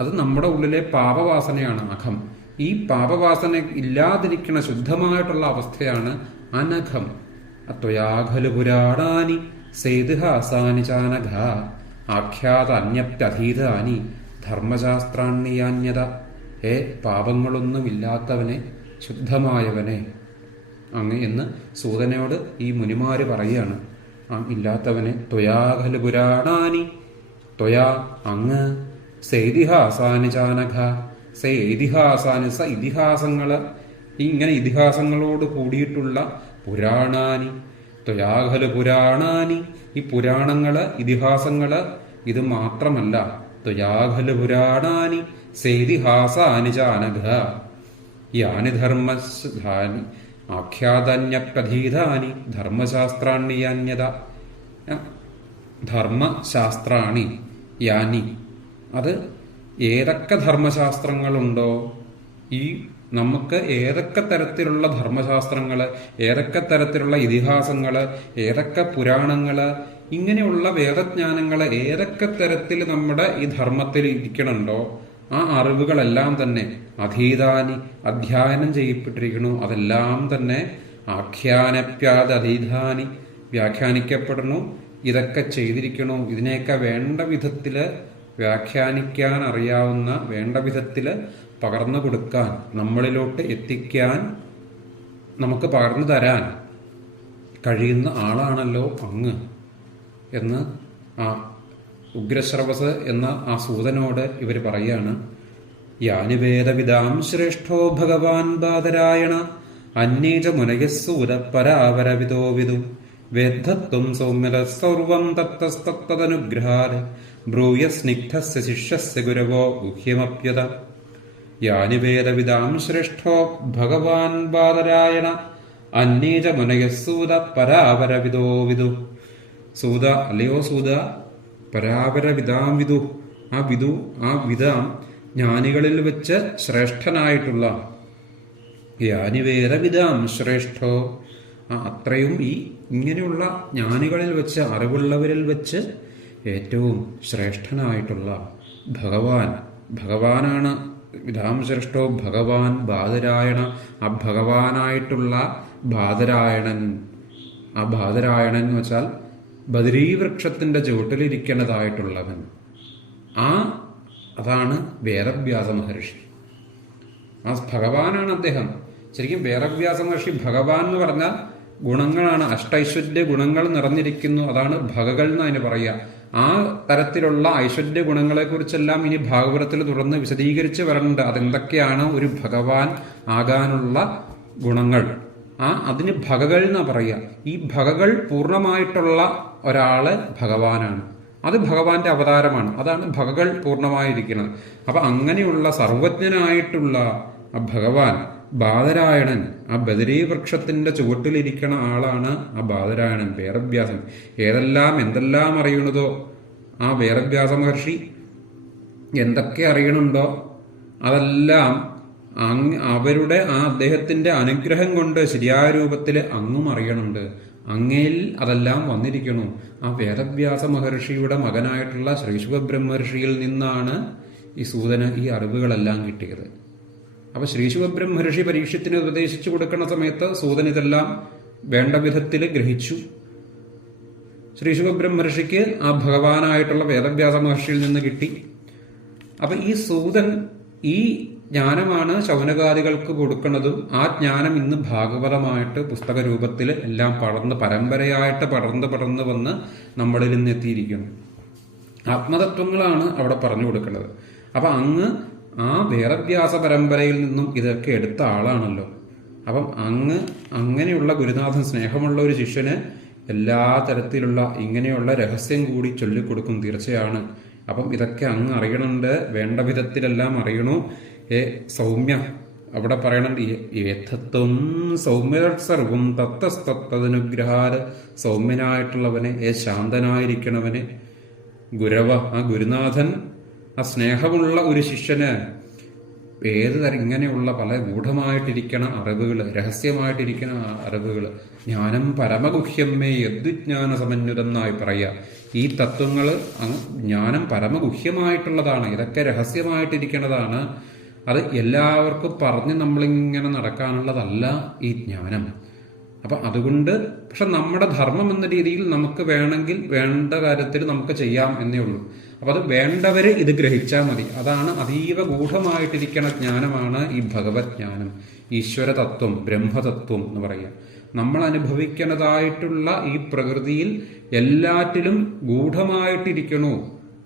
അത് നമ്മുടെ ഉള്ളിലെ പാപവാസനയാണ് അഘം. ഈ പാപവാസന ഇല്ലാതിരിക്കണ ശുദ്ധമായിട്ടുള്ള അവസ്ഥയാണ് അനഘം. ത്വയാ ഖലു പുരാണാനി സേതിഹാസാനി ചാനഘ ആഖ്യാതാന്യപ്യധീതാനി ധർമ്മശാസ്ത്രാണ്യന്യത. ഹേ പാപങ്ങളൊന്നുമില്ലാത്തവനെ, ശുദ്ധമായവനെ, അങ്ങ് എന്ന് സൂതനയോട് ഈ മുനിമാര് പറയുകയാണ്. ഇല്ലാത്തവനെ ത്വയാ ഖലു പുരാണാനി, ത്വയാ അങ്ങ്, സേതിഹാസാനി ചാനഘ സേതിഹാസാനി സ ഇതിഹാസങ്ങള്, ഇങ്ങനെ ഇതിഹാസങ്ങളോട് കൂടിയിട്ടുള്ള പുരാണാനി, ത്വയാ ഖലു പുരാണാനി, ഈ പുരാണങ്ങള് ഇതിഹാസങ്ങള് ഇത് മാത്രമല്ല, ത്വയാ ഖലു പുരാണാനി സേതിഹാസാനി ചാനഘ യാനി ധർമ്മശാസ്ത്രാണി ആഖ്യാതാന്യപ്യധീതാനി ധർമ്മശാസ്ത്രാണ്യന്യത. ധർമ്മശാസ്ത്രാണി യാനി, അത് ഏതൊക്കെ ധർമ്മശാസ്ത്രങ്ങളുണ്ടോ, ഈ നമുക്ക് ഏതൊക്കെ തരത്തിലുള്ള ധർമ്മശാസ്ത്രങ്ങള്, ഏതൊക്കെ തരത്തിലുള്ള ഇതിഹാസങ്ങള്, ഏതൊക്കെ പുരാണങ്ങള്, ഇങ്ങനെയുള്ള വേദജ്ഞാനങ്ങള് ഏതൊക്കെ തരത്തിൽ നമ്മുടെ ഈ ധർമ്മത്തിൽ ഇരിക്കണുണ്ടോ ആ അറിവുകളെല്ലാം തന്നെ അധീതാനി അധ്യയനം ചെയ്യപ്പെട്ടിരിക്കണു. അതെല്ലാം തന്നെ ആഖ്യാനപ്യാതീതാനി വ്യാഖ്യാനിക്കപ്പെടണു. ഇതൊക്കെ ചെയ്തിരിക്കണു. ഇതിനെയൊക്കെ വേണ്ട വിധത്തില് വ്യാഖ്യാനിക്കാൻ അറിയാവുന്ന, വേണ്ട വിധത്തില് പകർന്നു കൊടുക്കാൻ, നമ്മളിലോട്ട് എത്തിക്കാൻ, നമുക്ക് പകർന്നു തരാൻ കഴിയുന്ന ആളാണല്ലോ അങ്ങ് എന്ന് ആ ഉഗ്രശ്രവസ് എന്ന ആ സൂതനോട് ഇവർ പറയാണ്. യാനി വേദവിദാം ശ്രേഷ്ഠോ ഭഗവാൻ ബാദരായണ അന്യേച മുനയസൂര പരാവരവിദോ വിദു വേദ്ധത്വം സൗമ്യത സർവം തത്തസ്തത്തനുഗ്രഹാത് ബ്രൂയ സ്നിഗ്ധസ്യ ശിഷ്യസ്യ ഗുരവോ ഗുഹ്യമപ്യത. യാനി വേദവിദാം ശ്രേഷ്ഠോ ഭഗവാൻ ബാദരായണ അന്യേച മുനയസൂത പരാവരവിദോ വിദു. സൂത, അല്ലയോ സൂത, പരാപരവിതാം വിദു, ആ വിധാം ജ്ഞാനികളിൽ വെച്ച് ശ്രേഷ്ഠനായിട്ടുള്ള, യാനിവേദവിദാം ശ്രേഷ്ഠോ, അത്രയും ഈ ഇങ്ങനെയുള്ള ജ്ഞാനികളിൽ വെച്ച്, അറിവുള്ളവരിൽ വെച്ച് ഏറ്റവും ശ്രേഷ്ഠനായിട്ടുള്ള ഭഗവാനാണ് വിധാംശ്രേഷ്ഠോ ഭഗവാൻ ബാദരായണ. ആ ഭഗവാനായിട്ടുള്ള ബാദരായണൻ, ആ ബാദരായണൻ എന്ന് വെച്ചാൽ ബദരീവൃക്ഷത്തിന്റെ ചുവട്ടിലിരിക്കുന്നതായിട്ടുള്ളവൻ, അതാണ് വേദവ്യാസ മഹർഷി. ആ ഭഗവാനാണ് അദ്ദേഹം. ശരിക്കും വേദവ്യാസ മഹർഷി ഭഗവാൻ എന്ന് പറഞ്ഞാൽ ഗുണങ്ങളാണ്, അഷ്ടൈശ്വര്യ ഗുണങ്ങൾ നിറഞ്ഞിരിക്കുന്നു. അതാണ് ഭഗകൾ എന്ന് അതിന് പറയുക. ആ തരത്തിലുള്ള ഐശ്വര്യ ഗുണങ്ങളെ കുറിച്ചെല്ലാം ഇനി ഭാഗവതത്തിൽ തുടർന്ന് വിശദീകരിച്ച് വരണമെന്ന്. അതെന്തൊക്കെയാണ് ഒരു ഭഗവാൻ ആകാനുള്ള ഗുണങ്ങൾ, അതിന് ഭഗകൾ എന്നാ പറയുക. ഈ ഭഗകൾ പൂർണ്ണമായിട്ടുള്ള ഒരാള് ഭഗവാനാണ്, അത് ഭഗവാന്റെ അവതാരമാണ്. അതാണ് ഭഗകൾ പൂർണ്ണമായിരിക്കുന്നത്. അപ്പൊ അങ്ങനെയുള്ള സർവജ്ഞനായിട്ടുള്ള ആ ഭഗവാൻ ബാദരായണൻ, ആ ബദരീവൃക്ഷത്തിന്റെ ചുവട്ടിലിരിക്കണ ആളാണ് ആ ബാദരായണൻ, വേദവ്യാസൻ. എന്തെല്ലാം അറിയണതോ ആ വേദവ്യാസ മഹർഷി എന്തൊക്കെ അറിയണുണ്ടോ അതെല്ലാം അവരുടെ അദ്ദേഹത്തിന്റെ അനുഗ്രഹം കൊണ്ട് ശരിയായ രൂപത്തിൽ അങ്ങും അറിയണുണ്ട്. അങ്ങയിൽ അതെല്ലാം വന്നിരിക്കണു. ആ വേദവ്യാസ മഹർഷിയുടെ മകനായിട്ടുള്ള ശ്രീശുഖബ്രഹ്മർഷിയിൽ നിന്നാണ് ഈ സൂതന് ഈ അറിവുകളെല്ലാം കിട്ടിയത്. അപ്പൊ ശ്രീശുഖബ്രഹ്മർഷി പരീക്ഷത്തിന് ഉപദേശിച്ചു കൊടുക്കുന്ന സമയത്ത് സൂതൻ ഇതെല്ലാം വേണ്ട വിധത്തിൽ ഗ്രഹിച്ചു. ശ്രീശുഖബ്രഹ്മർഷിക്ക് ആ ഭഗവാനായിട്ടുള്ള വേദവ്യാസ മഹർഷിയിൽ നിന്ന് കിട്ടി. അപ്പൊ ഈ സൂതൻ ഈ ജ്ഞാനമാണ് ശൗനകാദികൾക്ക് കൊടുക്കുന്നതും. ആ ജ്ഞാനം ഇന്ന് ഭാഗവതമായിട്ട് പുസ്തക രൂപത്തിൽ എല്ലാം പരമ്പരയായിട്ട് പടർന്ന് വന്ന് നമ്മളിൽ നിന്ന് എത്തിയിരിക്കുന്നു. ആത്മതത്വങ്ങളാണ് അവിടെ പറഞ്ഞു കൊടുക്കുന്നത്. അപ്പൊ അങ്ങ് ആ വേദവ്യാസ പരമ്പരയിൽ നിന്നും ഇതൊക്കെ എടുത്ത ആളാണല്ലോ. അപ്പം അങ്ങനെയുള്ള ഗുരുനാഥൻ, സ്നേഹമുള്ള ഒരു ശിഷ്യന് എല്ലാ തരത്തിലുള്ള ഇങ്ങനെയുള്ള രഹസ്യം കൂടി ചൊല്ലിക്കൊടുക്കും തീർച്ചയാണ്. അപ്പം ഇതൊക്കെ അങ്ങ് അറിയണുണ്ട്, വേണ്ട വിധത്തിലെല്ലാം അറിയണു. സൗമ്യ അവിടെ പറയണം, ഏതത്വം സൗമ്യ സർവം തത്തസ്തനുഗ്രഹാര്. സൗമ്യനായിട്ടുള്ളവനെ, ശാന്തനായിരിക്കണവനെ, ഗുരവ ആ ഗുരുനാഥൻ, ആ സ്നേഹമുള്ള ഒരു ശിഷ്യന് ഇങ്ങനെയുള്ള പല ഗൂഢമായിട്ടിരിക്കണ അറിവുകൾ, രഹസ്യമായിട്ടിരിക്കുന്ന അറിവുകൾ, ജ്ഞാനം പരമഗുഹ്യമേ യദ്വിജ്ഞാന സമന്വിതെന്നായി പറയുക. ഈ തത്വങ്ങൾ ജ്ഞാനം പരമഗുഹ്യമായിട്ടുള്ളതാണ്. ഇതൊക്കെ രഹസ്യമായിട്ടിരിക്കുന്നതാണ്. അത് എല്ലാവർക്കും പറഞ്ഞ് നമ്മളിങ്ങനെ നടക്കാനുള്ളതല്ല ഈ ജ്ഞാനം. അപ്പൊ അതുകൊണ്ട് പക്ഷെ നമ്മുടെ ധർമ്മം എന്ന രീതിയിൽ നമുക്ക് വേണമെങ്കിൽ വേണ്ട കാര്യത്തിൽ നമുക്ക് ചെയ്യാം എന്നേ ഉള്ളൂ. അപ്പൊ അത് വേണ്ടവര് ഇത് ഗ്രഹിച്ചാൽ മതി. അതാണ് അതീവ ഗൂഢമായിട്ടിരിക്കുന്ന ജ്ഞാനമാണ് ഈ ഭഗവത് ജ്ഞാനം, ഈശ്വര തത്വം, ബ്രഹ്മതത്വം എന്ന് പറയുക. നമ്മൾ അനുഭവിക്കുന്നതായിട്ടുള്ള ഈ പ്രകൃതിയിൽ എല്ലാറ്റിലും ഗൂഢമായിട്ടിരിക്കണു,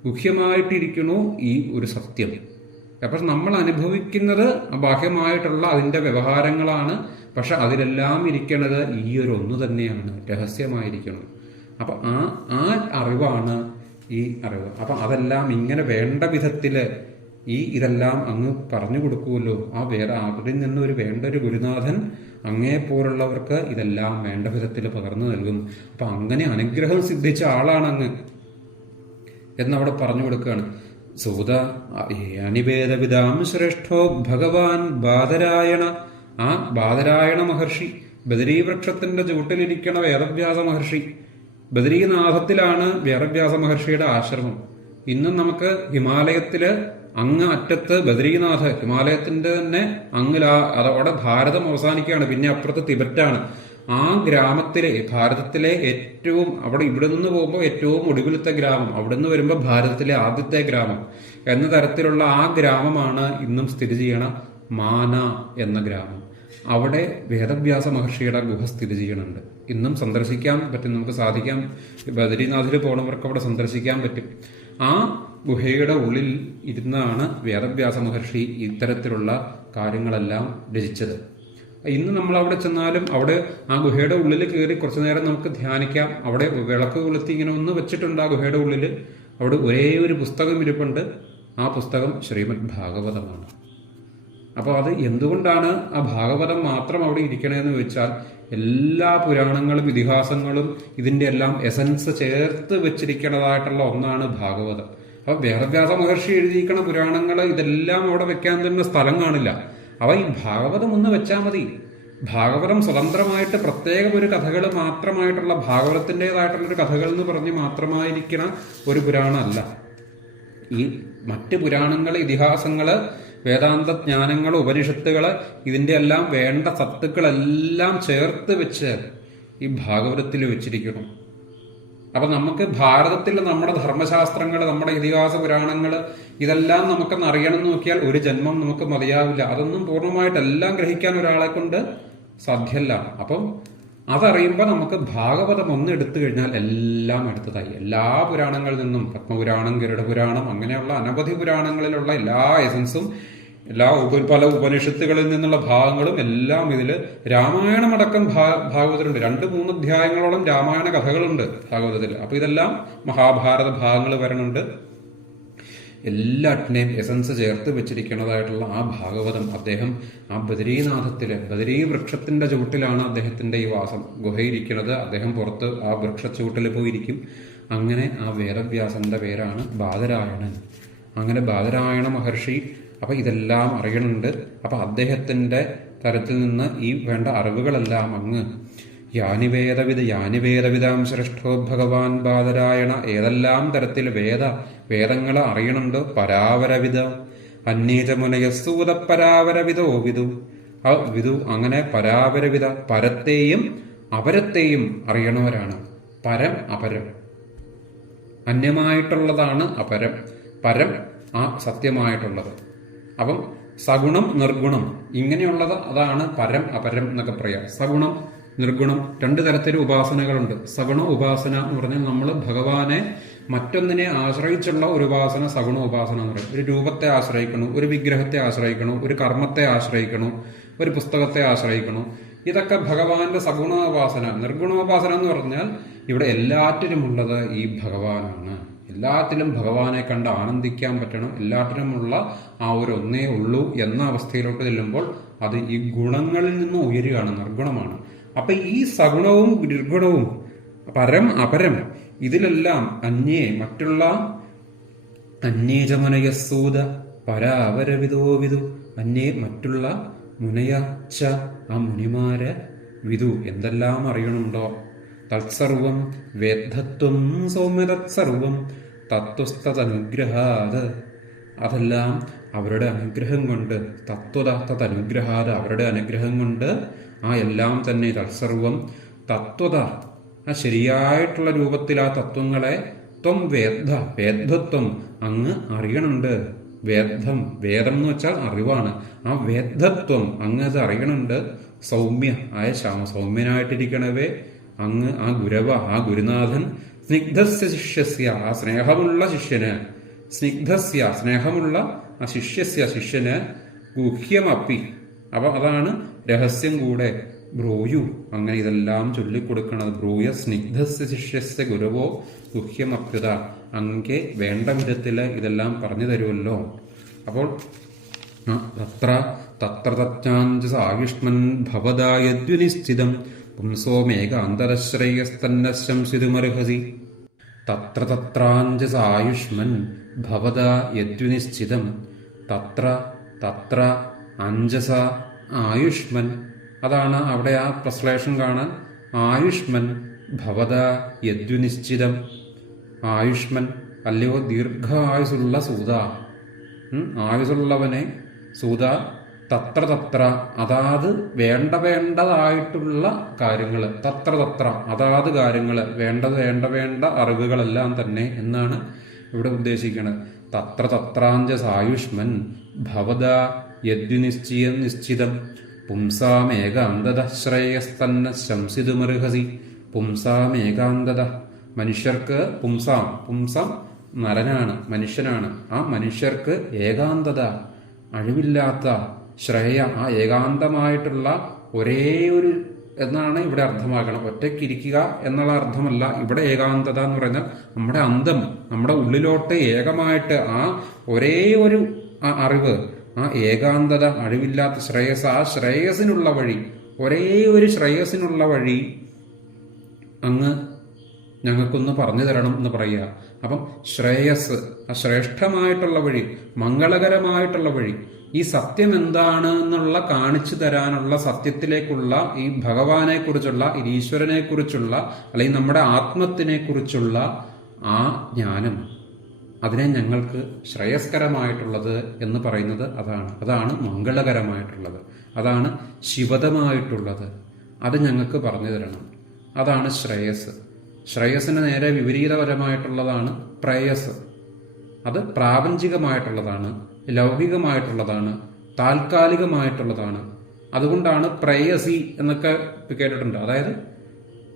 ഗുഹ്യമായിട്ടിരിക്കണു ഈ ഒരു സത്യം. അപ്പൊ നമ്മൾ അനുഭവിക്കുന്നത് ബാഹ്യമായിട്ടുള്ള അതിന്റെ വ്യവഹാരങ്ങളാണ്. പക്ഷെ അതിലെല്ലാം ഇരിക്കുന്നത് ഈ ഒരു ഒന്ന് തന്നെയാണ്, രഹസ്യമായിരിക്കണം. അപ്പൊ ആ അറിവാണ് ഈ അറിവ്. അപ്പൊ അതെല്ലാം ഇങ്ങനെ വേണ്ട വിധത്തില് ഇതെല്ലാം അങ്ങ് പറഞ്ഞു കൊടുക്കുമല്ലോ. അവിടെ നിന്നൊരു വേണ്ട ഒരു ഗുരുനാഥൻ അങ്ങേപ്പോലുള്ളവർക്ക് ഇതെല്ലാം വേണ്ട വിധത്തിൽ പകർന്നു നൽകും. അപ്പൊ അങ്ങനെ അനുഗ്രഹം സിദ്ധിച്ച ആളാണ് അങ്ങ് എന്നവിടെ പറഞ്ഞു കൊടുക്കുകയാണ്. സൂത അനിവേദവിദാം ശ്രേഷ്ഠോ ഭഗവാൻ ബാദരായണ. ആ ബാദരായണ മഹർഷി, ബദരീവൃക്ഷത്തിന്റെ ചുവട്ടിലിരിക്കണ വേദവ്യാസ മഹർഷി. ബദരീനാഥത്തിലാണ് വേദവ്യാസ മഹർഷിയുടെ ആശ്രമം. ഇന്നും നമുക്ക് ഹിമാലയത്തില് അങ്ങ് അറ്റത്ത് ബദരീനാഥ്, ഹിമാലയത്തിന്റെ തന്നെ അതോടെ ഭാരതം അവസാനിക്കുകയാണ്. പിന്നെ അപ്പുറത്ത് തിബറ്റാണ്. ആ ഗ്രാമത്തിലെ, ഭാരതത്തിലെ ഏറ്റവും, ഇവിടെ നിന്ന് പോകുമ്പോൾ ഏറ്റവും ഒടുവിലത്തെ ഗ്രാമം, അവിടെ നിന്ന് വരുമ്പോൾ ഭാരതത്തിലെ ആദ്യത്തെ ഗ്രാമം എന്ന തരത്തിലുള്ള ആ ഗ്രാമമാണ് ഇന്നും സ്ഥിതി ചെയ്യണ മാന എന്ന ഗ്രാമം. അവിടെ വേദവ്യാസ മഹർഷിയുടെ ഗുഹ സ്ഥിതി ചെയ്യണുണ്ട്. ഇന്നും സന്ദർശിക്കാൻ പറ്റും, നമുക്ക് സാധിക്കാം. ബദരീനാഥിൽ പോണവർക്ക് അവിടെ സന്ദർശിക്കാൻ പറ്റും. ആ ഗുഹയുടെ ഉള്ളിൽ ഇരുന്നാണ് വേദവ്യാസ മഹർഷി ഇത്തരത്തിലുള്ള കാര്യങ്ങളെല്ലാം രചിച്ചത്. ഇന്ന് നമ്മൾ അവിടെ ചെന്നാലും അവിടെ ആ ഗുഹയുടെ ഉള്ളിൽ കയറി കുറച്ചു നേരം നമുക്ക് ധ്യാനിക്കാം. അവിടെ വിളക്ക് കൊളുത്തി ഇങ്ങനെ ഒന്ന് വെച്ചിട്ടുണ്ട് ആ ഗുഹയുടെ ഉള്ളിൽ. അവിടെ ഒരേ ഒരു പുസ്തകം ഇരിപ്പുണ്ട്. ആ പുസ്തകം ശ്രീമദ് ഭാഗവതമാണ്. അപ്പോൾ അത് എന്തുകൊണ്ടാണ് ആ ഭാഗവതം മാത്രം അവിടെ ഇരിക്കണമെന്ന് ചോദിച്ചാൽ, എല്ലാ പുരാണങ്ങളും ഇതിഹാസങ്ങളും ഇതിന്റെ എല്ലാം എസൻസ് ചേർത്ത് വെച്ചിരിക്കുന്നതായിട്ടുള്ള ഒന്നാണ് ഭാഗവതം. അപ്പൊ വേദവ്യാസ മഹർഷി എഴുതിയിരിക്കുന്ന പുരാണങ്ങൾ ഇതെല്ലാം അവിടെ വെക്കാൻ തന്നെ സ്ഥലം കാണില്ല. അവ ഈ ഭാഗവതം ഒന്ന് വെച്ചാൽ മതി. ഭാഗവതം സ്വതന്ത്രമായിട്ട് പ്രത്യേകം ഒരു കഥകൾ മാത്രമായിട്ടുള്ള, ഭാഗവതത്തിൻ്റെതായിട്ടുള്ളൊരു കഥകൾ എന്ന് പറഞ്ഞ് മാത്രമായിരിക്കുന്ന ഒരു പുരാണമല്ല. ഈ മറ്റ് പുരാണങ്ങൾ, ഇതിഹാസങ്ങള്, വേദാന്ത ജ്ഞാനങ്ങൾ, ഉപനിഷത്തുകള്, ഇതിന്റെ എല്ലാം വേണ്ട സത്തുക്കളെല്ലാം ചേർത്ത് വെച്ച് ഈ ഭാഗവതത്തിൽ വെച്ചിരിക്കണം. അപ്പൊ നമുക്ക് ഭാരതത്തിൽ നമ്മുടെ ധർമ്മശാസ്ത്രങ്ങൾ, നമ്മുടെ ഇതിഹാസ പുരാണങ്ങൾ, ഇതെല്ലാം നമുക്കൊന്ന് അറിയണം എന്ന് നോക്കിയാൽ ഒരു ജന്മം നമുക്ക് മതിയാവില്ല. അതൊന്നും പൂർണ്ണമായിട്ട് എല്ലാം ഗ്രഹിക്കാൻ ഒരാളെ കൊണ്ട് സാധ്യമല്ല. അപ്പം അതറിയുമ്പോൾ നമുക്ക് ഭാഗവതം ഒന്ന് എടുത്തു കഴിഞ്ഞാൽ എല്ലാം എടുത്തതായി. എല്ലാ പുരാണങ്ങളിൽ നിന്നും, പത്മപുരാണം, ഗരുഡപുരാണം, അങ്ങനെയുള്ള അനവധി പുരാണങ്ങളിലുള്ള എല്ലാ എസൻസും, പല ഉപനിഷത്തുകളിൽ നിന്നുള്ള ഭാഗങ്ങളും എല്ലാം ഇതില്, രാമായണമടക്കം ഭാഗവതത്തിലുണ്ട്. 2-3 അധ്യായങ്ങളോളം രാമായണ കഥകളുണ്ട് ഭാഗവതത്തിൽ. അപ്പൊ ഇതെല്ലാം മഹാഭാരത ഭാഗങ്ങൾ വരണുണ്ട്. എല്ലാറ്റിനെയും എസൻസ് ചേർത്ത് വെച്ചിരിക്കുന്നതായിട്ടുള്ള ആ ഭാഗവതം അദ്ദേഹം ആ ബദരീനാഥത്തില്, ബദരീ വൃക്ഷത്തിന്റെ ചുവട്ടിലാണ് അദ്ദേഹത്തിന്റെ ഈ വാസം, ഗുഹയിരിക്കുന്നത്. അദ്ദേഹം പുറത്ത് ആ വൃക്ഷച്ചുവട്ടിൽ പോയിരിക്കും. അങ്ങനെ ആ വേദവ്യാസന്റെ പേരാണ് ബാദരായണൻ. അങ്ങനെ ബാദരായണ മഹർഷി അപ്പൊ ഇതെല്ലാം അറിയണുണ്ട്. അപ്പൊ അദ്ദേഹത്തിന്റെ തരത്തിൽ നിന്ന് ഈ വേണ്ട അറിവുകളെല്ലാം അങ്ങ് യാനിവേദവിദാം ശ്രേഷ്ഠോ ഭഗവാൻ ബാദരായണ, ഏതെല്ലാം തരത്തിൽ വേദങ്ങൾ അറിയണുണ്ട്. പരാവരവിദ അന്യജമുനയസൂത പരാവരവിദോ വിദു വിദു, അങ്ങനെ പരാവരവിദ, പരത്തെയും അപരത്തെയും അറിയണവരാണ്. പരം അപരം, അന്യമായിട്ടുള്ളതാണ് അപരം, പരം ആ സത്യമായിട്ടുള്ളത്. അപ്പം സഗുണം നിർഗുണം ഇങ്ങനെയുള്ളത് അതാണ് പരം അപരം എന്നൊക്കെ പറയാം. സഗുണം നിർഗുണം 2 തരത്തിൽ ഉപാസനകളുണ്ട്. സഗുണ ഉപാസന എന്ന് പറഞ്ഞാൽ നമ്മൾ ഭഗവാനെ മറ്റൊന്നിനെ ആശ്രയിച്ചുള്ള ഒരു ഉപാസന സഗുണ ഉപാസന എന്ന് പറയും. ഒരു രൂപത്തെ ആശ്രയിക്കണു, ഒരു വിഗ്രഹത്തെ ആശ്രയിക്കണു, ഒരു കർമ്മത്തെ ആശ്രയിക്കണു, ഒരു പുസ്തകത്തെ ആശ്രയിക്കണു. ഇതൊക്കെ ഭഗവാന്റെ സഗുണോപാസന. നിർഗുണോപാസന എന്ന് പറഞ്ഞാൽ ഇവിടെ എല്ലാറ്റിലുമുള്ളത് ഈ ഭഗവാനാണ്. എല്ലാത്തിലും ഭഗവാനെ കണ്ട് ആനന്ദിക്കാൻ പറ്റണം. എല്ലാറ്റിലുമുള്ള ആ ഒരു ഒന്നേ ഉള്ളൂ എന്ന അവസ്ഥയിലോട്ട് ചെല്ലുമ്പോൾ അത് ഈ ഗുണങ്ങളിൽ നിന്ന് ഉയരുകയാണ്, നിർഗുണമാണ്. അപ്പൊ ഈ സഗുണവും നിർഗുണവും, പരം അപരം, ഇതിലെല്ലാം മറ്റുള്ള അന്യേജമുനയസൂത പരാവരവിദോ വിദു, മറ്റുള്ള മുനയച്ച ആ മുനിമാരെ വിദു എന്തെല്ലാം അറിയണുണ്ടോ. തത്സർവം വേദ്ധത്വം സൗമ്യ തത്സർവം തത്വസ്തനുഗ്രഹാത്, അതെല്ലാം അവരുടെ അനുഗ്രഹം കൊണ്ട്, തത്വതനുഗ്രഹാത് അവരുടെ അനുഗ്രഹം കൊണ്ട് ആ എല്ലാം തന്നെ, തത്സർവം തത്വത ആ ശരിയായിട്ടുള്ള രൂപത്തിൽ ആ തത്വങ്ങളെ, ത്വം വേദ്ധത്വം അങ്ങ് അറിയണുണ്ട്. വേദം എന്ന് വെച്ചാൽ അറിവാണ്. ആ വേദ്ധത്വം അങ്ങ് അത് അറിയണുണ്ട്. സൗമ്യ സൗമ്യനായിട്ടിരിക്കണവേ അങ്ങ് ആ ഗുരവ, ആ ഗുരുനാഥൻ, സ്നിഗ്ധസ്യ ശിഷ്യസ്യ ആ സ്നേഹമുള്ള ശിഷ്യന്, സ്നേഹമുള്ള ആ ശിഷ്യന് ഗുഹ്യമപ്പി, അപ്പൊ അതാണ് രഹസ്യം കൂടെ, ബ്രൂയു, അങ്ങനെ ഇതെല്ലാം ചൊല്ലിക്കൊടുക്കണത്. ബ്രൂയ സ്നിഗ്ധസ്യ ശിഷ്യസ്യ ഗുരുവോ ഗുഹ്യമപ്യുത, അങ്ങേ വേണ്ട വിധത്തില് ഇതെല്ലാം പറഞ്ഞു തരുമല്ലോ. അപ്പോൾ തത്ര തജ്ഞാഞ്ജസായുഷ്മൻ ഭവദായദ്വിനിശ്ചിതം പുംസോമേകാന്തരശ്രേയസ്തന്നശംസിതുമർഹസി. തത്ര തത്രാഞ്ജസായുഷ്മൻ ഭവദാ യദ്വിനിശ്ചിതം. തത്ര അഞ്ജസ ആയുഷ്മൻ, അതാണ് അവിടെ ആ പ്രശ്ലേഷൻ കാണാൻ. ആയുഷ്മൻ ഭവദാ യദ്വിനിശ്ചിതം. ആയുഷ്മൻ അല്ലയോ ദീർഘായുസുള്ള സൂത, ആയുസുള്ളവനെ സൂത. തത്ര അതാത് വേണ്ടതായിട്ടുള്ള കാര്യങ്ങൾ, അതാത് കാര്യങ്ങൾ, വേണ്ട അറിവുകളെല്ലാം തന്നെ എന്നാണ് ഇവിടെ ഉദ്ദേശിക്കുന്നത്. തത്രാഞ്ജസായുഷ്മൻ ഭവദാ യദ്വിനിശ്ചിതം പുംസാമേകാന്തത ശ്രേയസ്തന്ന ശംസിതുമർഹസി. പുംസാമേകാന്തത, മനുഷ്യർക്ക് പുംസം നരനാണ്, മനുഷ്യനാണ്. ആ മനുഷ്യർക്ക് ഏകാന്തത, അഴിവില്ലാത്ത ശ്രേയ, ആ ഏകാന്തമായിട്ടുള്ള ഒരേ ഒരു എന്നാണ് ഇവിടെ അർത്ഥമാക്കണം. ഒറ്റയ്ക്കിരിക്കുക എന്നുള്ള അർത്ഥമല്ല ഇവിടെ ഏകാന്തത എന്ന് പറഞ്ഞാൽ നമ്മുടെ അന്തം, നമ്മുടെ ഉള്ളിലോട്ട് ഏകമായിട്ട് ആ ഒരേ ഒരു അറിവ്, ആ ഏകാന്തത, അഴിവില്ലാത്ത ശ്രേയസ്, ആ ശ്രേയസിനുള്ള വഴി, ഒരേ ഒരു ശ്രേയസിനുള്ള വഴി അങ്ങ് ഞങ്ങൾക്കൊന്ന് പറഞ്ഞു തരണം എന്ന് പറയുക. അപ്പം ശ്രേയസ്, ആ ശ്രേഷ്ഠമായിട്ടുള്ള വഴി, മംഗളകരമായിട്ടുള്ള വഴി, ഈ സത്യം എന്താണ് എന്നുള്ള കാണിച്ചു തരാനുള്ള, സത്യത്തിലേക്കുള്ള, ഈ ഭഗവാനെ കുറിച്ചുള്ള, ഈ ഈശ്വരനെ കുറിച്ചുള്ള, അല്ലെങ്കിൽ നമ്മുടെ ആത്മത്തിനെ കുറിച്ചുള്ള ആ ജ്ഞാനം, അതിനെ ഞങ്ങൾക്ക് ശ്രേയസ്കരമായിട്ടുള്ളത് എന്ന് പറയുന്നത് അതാണ് മംഗളകരമായിട്ടുള്ളത്, അതാണ് ശിവതമായിട്ടുള്ളത്. അത് ഞങ്ങൾക്ക് പറഞ്ഞു തരണം. അതാണ് ശ്രേയസ്. ശ്രേയസ്സിന് നേരെ വിപരീതപരമായിട്ടുള്ളതാണ് പ്രേയസ്. അത് പ്രാപഞ്ചികമായിട്ടുള്ളതാണ്, ലൗകികമായിട്ടുള്ളതാണ്, താൽക്കാലികമായിട്ടുള്ളതാണ്. അതുകൊണ്ടാണ് പ്രേയസി എന്നൊക്കെ കേട്ടിട്ടുണ്ട്. അതായത്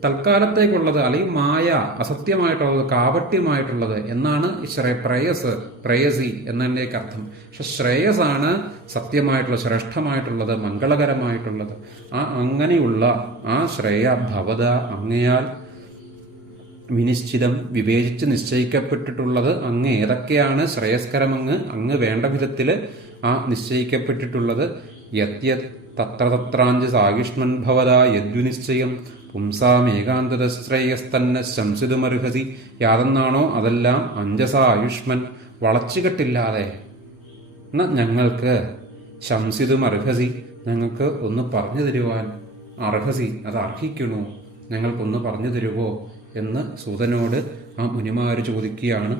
തൽക്കാലത്തേക്കുള്ളത്, അല്ലെങ്കിൽ മായ, അസത്യമായിട്ടുള്ളത്, കാപട്യമായിട്ടുള്ളത് എന്നാണ് പ്രേയസി എന്നതിൻ്റെയൊക്കെ അർത്ഥം. പക്ഷെ ശ്രേയസാണ് സത്യമായിട്ടുള്ളത്, ശ്രേഷ്ഠമായിട്ടുള്ളത്, മംഗളകരമായിട്ടുള്ളത്. അങ്ങനെയുള്ള ആ ശ്രേയ ഭവത, അങ്ങയാൽ വിനിശ്ചിതം, വിവേചിച്ച് നിശ്ചയിക്കപ്പെട്ടിട്ടുള്ളത് അങ്ങ് ഏതൊക്കെയാണ് ശ്രേയസ്കരമങ്ങ് അങ്ങ് വേണ്ട വിധത്തിൽ നിശ്ചയിക്കപ്പെട്ടിട്ടുള്ളത്. യത് തത്ര തത്രാഞ്ച് സായുഷ്മൻ ഭവത യദ്വിനിശ്ചയം പുംസാമേകാന്തത ശ്രേയസ്തന്നെ ശംസിതുമർഹസി. യാതെന്നാണോ അതെല്ലാം അഞ്ജസ ആയുഷ്മൻ, വളച്ചുകെട്ടില്ലാതെ ഞങ്ങൾക്ക് ശംസിതുമർഹസി, ഞങ്ങൾക്ക് ഒന്ന് പറഞ്ഞു തരുവാൻ അർഹസി, അത് അർഹിക്കണോ, ഞങ്ങൾക്കൊന്ന് പറഞ്ഞു തരുവോ എന്ന് സൂതനോട് ആ മുനിമാര് ചോദിക്കുകയാണ്.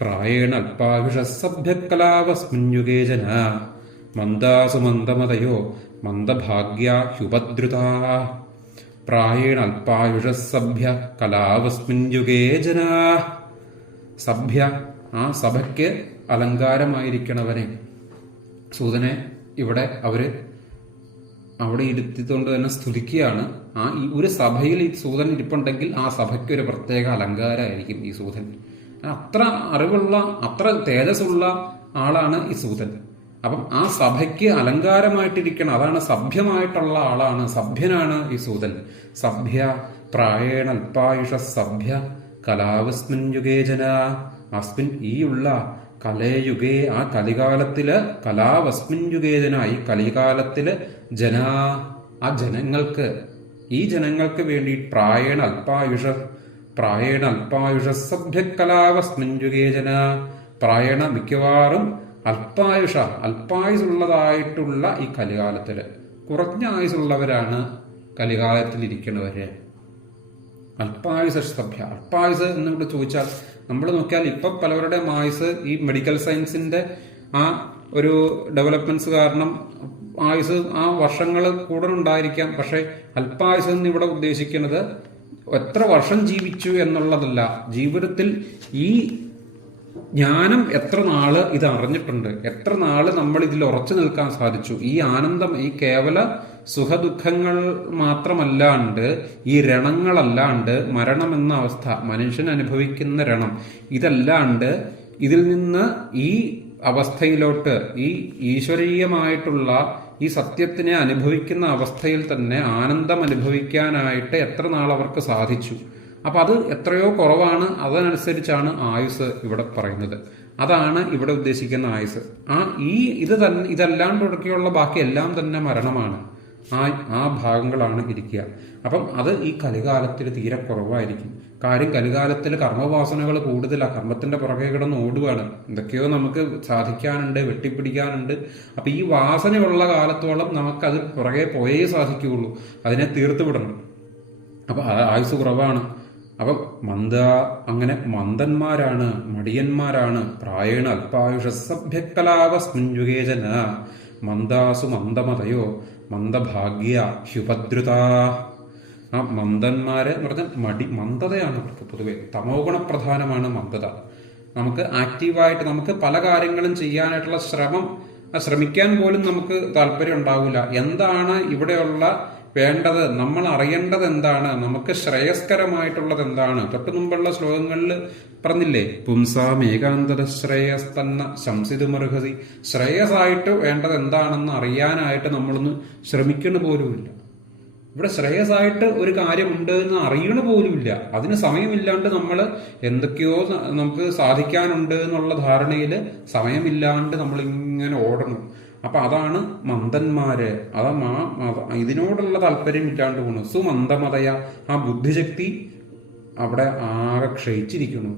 പ്രായേണ അല്പായുഷസഭ്യകലാവസ്മിൻയുഗേ ജന മന്ദാസു മന്ദമതയോ മന്ദഭാഗ്യ ഹ്യുപദ്രുതാ. പ്രായേണ അല്പായുഷസഭ്യ കലാവസ്മിൻയുഗേ ജന. സഭ്യ, ആ സഭയ്ക്ക് അലങ്കാരമായിരിക്കണവനെ സൂതനെ ഇവിടെ അവിടെ ഇരുത്തിക്കൊണ്ട് തന്നെ സ്തുതിക്കുകയാണ്. ഈ ഒരു സഭയിൽ ഈ സൂതൻ ഇരിപ്പുണ്ടെങ്കിൽ ആ സഭയ്ക്ക് ഒരു പ്രത്യേക അലങ്കാരമായിരിക്കും ഈ സൂതൻ. അത്ര അറിവുള്ള, അത്ര തേജസ്സുള്ള ആളാണ് ഈ സൂതൻ. അപ്പം ആ സഭയ്ക്ക് അലങ്കാരമായിട്ടിരിക്കണം, അതാണ് സഭ്യമായിട്ടുള്ള ആളാണ്, സഭ്യനാണ് ഈ സൂതൻ. സഭ്യ പ്രായേണ അല്പായുഷ സഭ്യ കലാവസ്മിൻ യുഗേ ജന. അസ്മിൻ, ഈ ഉള്ള കലയുഗേ, ആ കലികാലത്തില്, കലാവസ്മിൻ യുഗേ ജന, ഈ കലികാലത്തില് ജനാ, ആ ജനങ്ങൾക്ക്, ഈ ജനങ്ങൾക്ക് വേണ്ടി പ്രായേണ അല്പായുഷ സഭ്യകലാവസ്മിൻ യുഗേ ജന. പ്രായണ മിക്കവാറും അല്പായുസുള്ളതായിട്ടുള്ള ഈ കലികാലത്തില്, കുറഞ്ഞ ആയുസുള്ളവരാണ് കലികാലത്തിൽ ഇരിക്കുന്നവര്. അല്പായുസ് സഭ്യ, അല്പായുസ് എന്നിവിടെ ചോദിച്ചാൽ നമ്മൾ നോക്കിയാൽ ഇപ്പം പലവരുടെയും ആയുസ് ഈ മെഡിക്കൽ സയൻസിന്റെ ആ ഒരു ഡെവലപ്മെന്റ്സ് കാരണം ആയുസ് ആ വർഷങ്ങൾ കൂടുതൽ ഉണ്ടായിരിക്കാം. പക്ഷെ അല്പായുസ് എന്ന് ഇവിടെ ഉദ്ദേശിക്കുന്നത് എത്ര വർഷം ജീവിച്ചു എന്നുള്ളതല്ല, ജീവിതത്തിൽ ഈ ജ്ഞാനം എത്ര നാള് ഇത് അറിഞ്ഞിട്ടുണ്ട്, എത്ര നാള് നമ്മൾ ഇതിൽ ഉറച്ചു നിൽക്കാൻ സാധിച്ചു. ഈ ആനന്ദം, ഈ കേവല സുഖദുഃഖങ്ങൾ മാത്രമല്ലാണ്ട്, ഈ രണങ്ങളല്ലാണ്ട്, മരണം എന്ന അവസ്ഥ, മനുഷ്യൻ അനുഭവിക്കുന്ന രണം, ഇതല്ലാണ്ട് ഇതിൽ നിന്ന് ഈ അവസ്ഥയിലോട്ട്, ഈ ഈശ്വരീയമായിട്ടുള്ള ഈ സത്യത്തിനെ അനുഭവിക്കുന്ന അവസ്ഥയിൽ തന്നെ ആനന്ദം അനുഭവിക്കാനായിട്ട് എത്ര നാൾ അവർക്ക് സാധിച്ചു. അപ്പൊ അത് എത്രയോ കുറവാണ്. അതനുസരിച്ചാണ് ആയുസ് ഇവിടെ പറയുന്നത്. അതാണ് ഇവിടെ ഉദ്ദേശിക്കുന്ന ആയുസ്. ഇതല്ലാണ്ട് ഒടുക്കിയുള്ള ബാക്കി എല്ലാം തന്നെ മരണമാണ്. ആ ഭാഗങ്ങളാണ് ഇരിക്കുക. അപ്പം അത് ഈ കലികാലത്തിൽ തീരെ കുറവായിരിക്കും. കാര്യം കലികാലത്തിൽ കർമ്മവാസനകൾ കൂടുതലാണ്, കർമ്മത്തിന്റെ പുറകെ കിടന്ന് ഓടുകയാണ്. എന്തൊക്കെയോ നമുക്ക് സാധിക്കാനുണ്ട്, വെട്ടിപ്പിടിക്കാനുണ്ട്. അപ്പൊ ഈ വാസനയുള്ള കാലത്തോളം നമുക്കത് പുറകെ പോയേ സാധിക്കുകയുള്ളൂ, അതിനെ തീർത്തു വിടണം. അപ്പൊ ആയുസ് കുറവാണ്. അപ്പം അങ്ങനെ മന്ദന്മാരാണ്, മടിയന്മാരാണ്. പ്രായേണ അല്പായുഷസഭ്യകലാവസ്മിൻ യുഗേ ജന മന്ദാസു മന്ദമതയോ മന്ദഭാഗ്യ ഹ്യുപദ്രുതാ. ആ മന്ദന്മാര് എന്ന് പറഞ്ഞാൽ മന്ദതയാണ് അവർക്ക് പൊതുവെ. തമോ ഗുണപ്രധാനമാണ് മന്ദത. നമുക്ക് ആക്റ്റീവായിട്ട് നമുക്ക് പല കാര്യങ്ങളും ചെയ്യാനായിട്ടുള്ള ശ്രമിക്കാൻ പോലും നമുക്ക് താല്പര്യം ഉണ്ടാവില്ല. എന്താണ് ഇവിടെയുള്ള വേണ്ടത്, നമ്മൾ അറിയേണ്ടത് എന്താണ്, നമുക്ക് ശ്രേയസ്കരമായിട്ടുള്ളത് എന്താണ്. തൊട്ടു മുമ്പുള്ള ശ്ലോകങ്ങളിൽ പറഞ്ഞില്ലേ, പുംസാമേകാന്തത ശ്രേയസ്തന്ന ശംസിതുമർഹസി. ശ്രേയസായിട്ട് വേണ്ടത് എന്താണെന്ന് അറിയാനായിട്ട് നമ്മളൊന്ന് ശ്രമിക്കണ പോലുമില്ല. ഇവിടെ ശ്രേയസായിട്ട് ഒരു കാര്യമുണ്ട് എന്ന് അറിയണ പോലുമില്ല. അതിന് സമയമില്ലാണ്ട് നമ്മൾ എന്തൊക്കെയോ നമുക്ക് സാധിക്കാനുണ്ട് എന്നുള്ള ധാരണയിൽ സമയമില്ലാണ്ട് നമ്മളിങ്ങനെ ഓടണം. അപ്പൊ അതാണ് മന്ദന്മാര്. ഇതിനോടുള്ള താല്പര്യം ഇല്ലാണ്ട് പോണു. സുമന്ദമതയ, ആ ബുദ്ധിശക്തി അവിടെ ആകെ ക്ഷയിച്ചിരിക്കുന്നു.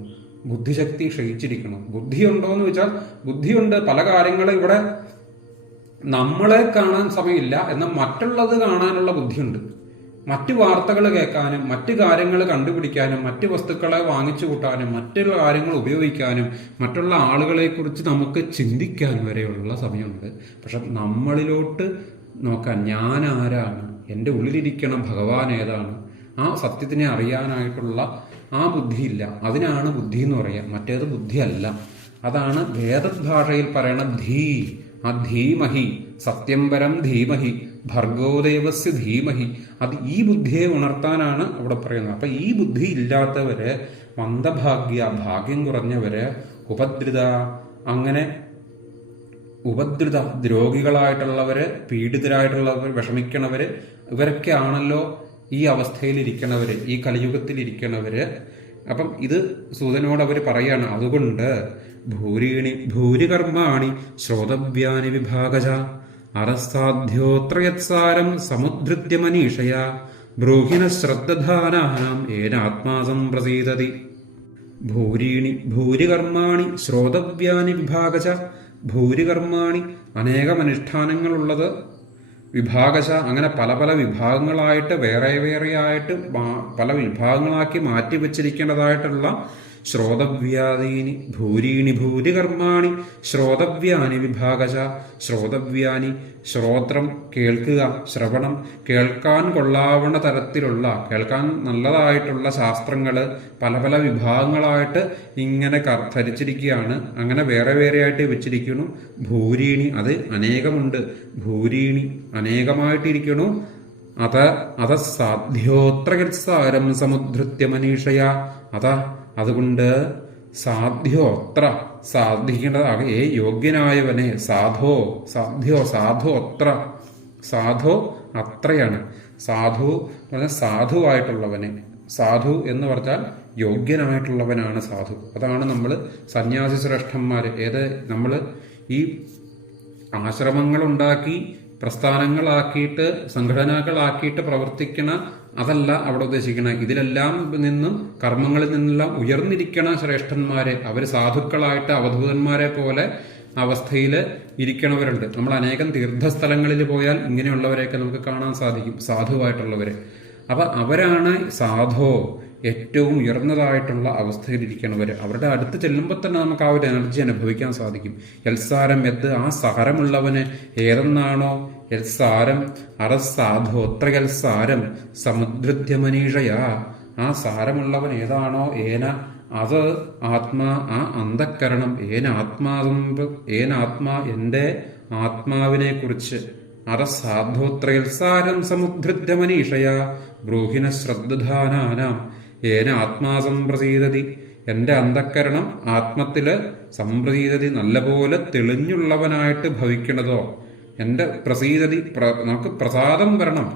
ബുദ്ധിശക്തി ക്ഷയിച്ചിരിക്കുന്നു. ബുദ്ധിയുണ്ടോ എന്ന് ചോദിച്ചാൽ ബുദ്ധിയുണ്ട്. പല കാര്യങ്ങളും ഇവിടെ നമ്മളെ കാണാൻ സമയമില്ല, എന്നാൽ മറ്റുള്ളത് കാണാനുള്ള ബുദ്ധിയുണ്ട്. മറ്റു വാർത്തകൾ കേൾക്കാനും മറ്റു കാര്യങ്ങൾ കണ്ടുപിടിക്കാനും മറ്റു വസ്തുക്കളെ വാങ്ങിച്ചു കൂട്ടാനും മറ്റുള്ള കാര്യങ്ങൾ ഉപയോഗിക്കാനും മറ്റുള്ള ആളുകളെ കുറിച്ച് നമുക്ക് ചിന്തിക്കാൻ വരെയുള്ള സമയമുണ്ട്. പക്ഷെ നമ്മളിലോട്ട് നോക്കാൻ ഞാൻ ആരാണ്, എൻ്റെ ഉള്ളിലിരിക്കണം ഭഗവാൻ ഏതാണ്, ആ സത്യത്തിനെ അറിയാനായിട്ടുള്ള ആ ബുദ്ധിയില്ല. അതിനാണ് ബുദ്ധി എന്ന് പറയുക, മറ്റേത് ബുദ്ധിയല്ല. അതാണ് വേദഭാഷയിൽ പറയണ ധീ. ആ ധീമഹി, സത്യം പരം ധീമഹി, ഭർഗോദേവസ്യ ധീമഹി. അത് ഈ ബുദ്ധിയെ ഉണർത്താനാണ് അവിടെ പറയുന്നത്. അപ്പൊ ഈ ബുദ്ധി ഇല്ലാത്തവര്, മന്ദഭാഗ്യ, ഭാഗ്യം കുറഞ്ഞവര്, ഉപദ്രുത, അങ്ങനെ ഉപദ്രുത രോഗികളായിട്ടുള്ളവര്, പീഡിതരായിട്ടുള്ളവർ, വിഷമിക്കണവര്, ഇവരൊക്കെ ആണല്ലോ ഈ അവസ്ഥയിൽ ഇരിക്കണവര്, ഈ കലിയുഗത്തിൽ ഇരിക്കണവര്. അപ്പം ഇത് സൂതനോട് അവർ പറയാണ്, അതുകൊണ്ട് ഭൂരികർമാണി ശ്രോതവ്യാനി വിഭാഗജ അറസാധ്യോത്രയത്സാരം സമുദ്ധൃത്യ മനീഷയ ബ്രൂഹിന ശ്രദ്ധധാനാനാം ഏനാത്മാ സംപ്രസീദതി. ഭൂരികർമാണി ശ്രോതവ്യാനി വിഭാഗജ. ഭൂരികർമാണി അനേകം അനുഷ്ഠാനങ്ങളുള്ളത്, വിഭാഗശ അങ്ങനെ പല പല വിഭാഗങ്ങളായിട്ട് വേറെ വേറെയായിട്ട് പല വിഭാഗങ്ങളാക്കി മാറ്റി വെച്ചിരിക്കേണ്ടതായിട്ടുള്ള ശ്രോതവ്യാദീനി ഭൂരീണി ഭൂരികർമാണി ശ്രോതവ്യാനി വിഭാഗശ. ശ്രോതവ്യാനി ശ്രോത്രം, കേൾക്കുക, ശ്രവണം, കേൾക്കാൻ കൊള്ളാവുന്ന തരത്തിലുള്ള, കേൾക്കാൻ നല്ലതായിട്ടുള്ള ശാസ്ത്രങ്ങള് പല പല വിഭാഗങ്ങളായിട്ട് ഇങ്ങനെ ധരിച്ചിരിക്കുകയാണ്. അങ്ങനെ വേറെ വേറെയായിട്ട് വെച്ചിരിക്കുന്നു. ഭൂരീണി അത് അനേകമുണ്ട്, ഭൂരീണി അനേകമായിട്ടിരിക്കണു. അത സാധ്യോത്രസാരം സമുദ്ധൃത്യ മനീഷയ. അതുകൊണ്ട് സാധ്യോത്ര സാധിക്കേണ്ടതാകെ യോഗ്യനായവനെ, സാധോ അത്ര, സാധോ അത്രയാണ്. സാധു പറഞ്ഞാൽ സാധുവായിട്ടുള്ളവനെ, സാധു എന്ന് പറഞ്ഞാൽ യോഗ്യനായിട്ടുള്ളവനാണ് സാധു. അതാണ് നമ്മൾ സന്യാസി ശ്രേഷ്ഠന്മാര്, നമ്മൾ ഈ ആശ്രമങ്ങളുണ്ടാക്കി പ്രസ്ഥാനങ്ങളാക്കിയിട്ട് സംഘടനകളാക്കിയിട്ട് പ്രവർത്തിക്കണ അതല്ല അവിടെ ഉദ്ദേശിക്കണ. ഇതിലെല്ലാം നിന്നും കർമ്മങ്ങളിൽ നിന്നെല്ലാം ഉയർന്നിരിക്കണ ശ്രേഷ്ഠന്മാരെ, അവർ സാധുക്കളായിട്ട് അവധൂതന്മാരെ പോലെ അവസ്ഥയിൽ ഇരിക്കണവരുണ്ട്. നമ്മൾ അനേകം തീർത്ഥസ്ഥലങ്ങളിൽ പോയാൽ ഇങ്ങനെയുള്ളവരെയൊക്കെ നമുക്ക് കാണാൻ സാധിക്കും, സാധുവായിട്ടുള്ളവരെ. അപ്പൊ അവരാണ് സാധോ, ഏറ്റവും ഉയർന്നതായിട്ടുള്ള അവസ്ഥയിലിരിക്കണവര്. അവരുടെ അടുത്ത് ചെല്ലുമ്പോൾ തന്നെ നമുക്ക് ആ ഒരു എനർജി അനുഭവിക്കാൻ സാധിക്കും. എൽസാരം എത്, ആ സാരമുള്ളവന് ഏതെന്നാണോ എൽസാരം അറസാധോത്ര എൽസാരം സമുദ്രധ്യ മനീഷയാ. ആ സാരമുള്ളവൻ ഏതാണോ ഏന അത് ആത്മാ, ആ അന്ധക്കരണം, ഏനാത്മാ എന്റെ ആത്മാവിനെ കുറിച്ച്, അറസാധോത്രയൽസാരം സമുദ്ധൃത്യ മനീഷയാ ബ്രൂഹിന ശ്രദ്ധാനാനാം ഏന ആത്മാ സംപ്രസീദതി. എന്റെ അന്ധക്കരണം ആത്മത്തില് സംപ്രസീദതി, നല്ലപോലെ തെളിഞ്ഞുള്ളവനായിട്ട് ഭവിക്കണതോ. എന്റെ പ്രസീദതി, നമുക്ക് പ്രസാദം വരണം,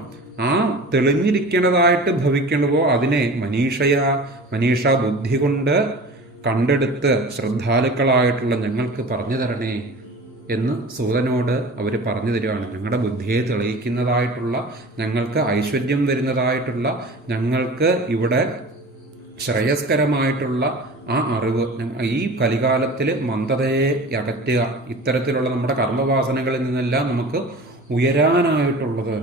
ആ തെളിഞ്ഞിരിക്കണതായിട്ട് ഭവിക്കണവോ അതിനെ മനീഷ ബുദ്ധി കൊണ്ട് കണ്ടെടുത്ത് ശ്രദ്ധാലുക്കളായിട്ടുള്ള ഞങ്ങൾക്ക് പറഞ്ഞു തരണേ എന്ന് സൂതനോട് അവർ പറഞ്ഞു തരികയാണ്. ഞങ്ങളുടെ ബുദ്ധിയെ തെളിയിക്കുന്നതായിട്ടുള്ള, ഞങ്ങൾക്ക് ഐശ്വര്യം വരുന്നതായിട്ടുള്ള, ഞങ്ങൾക്ക് ഇവിടെ ശ്രേയസ്കരമായിട്ടുള്ള ആ അറിവ്, ഈ കലികാലത്തിൽ മന്ദതയെ അകറ്റുക, ഇത്തരത്തിലുള്ള നമ്മുടെ കർമ്മവാസനകളിൽ നിന്നെല്ലാം നമുക്ക് ഉയരാനായിട്ടുള്ളത്.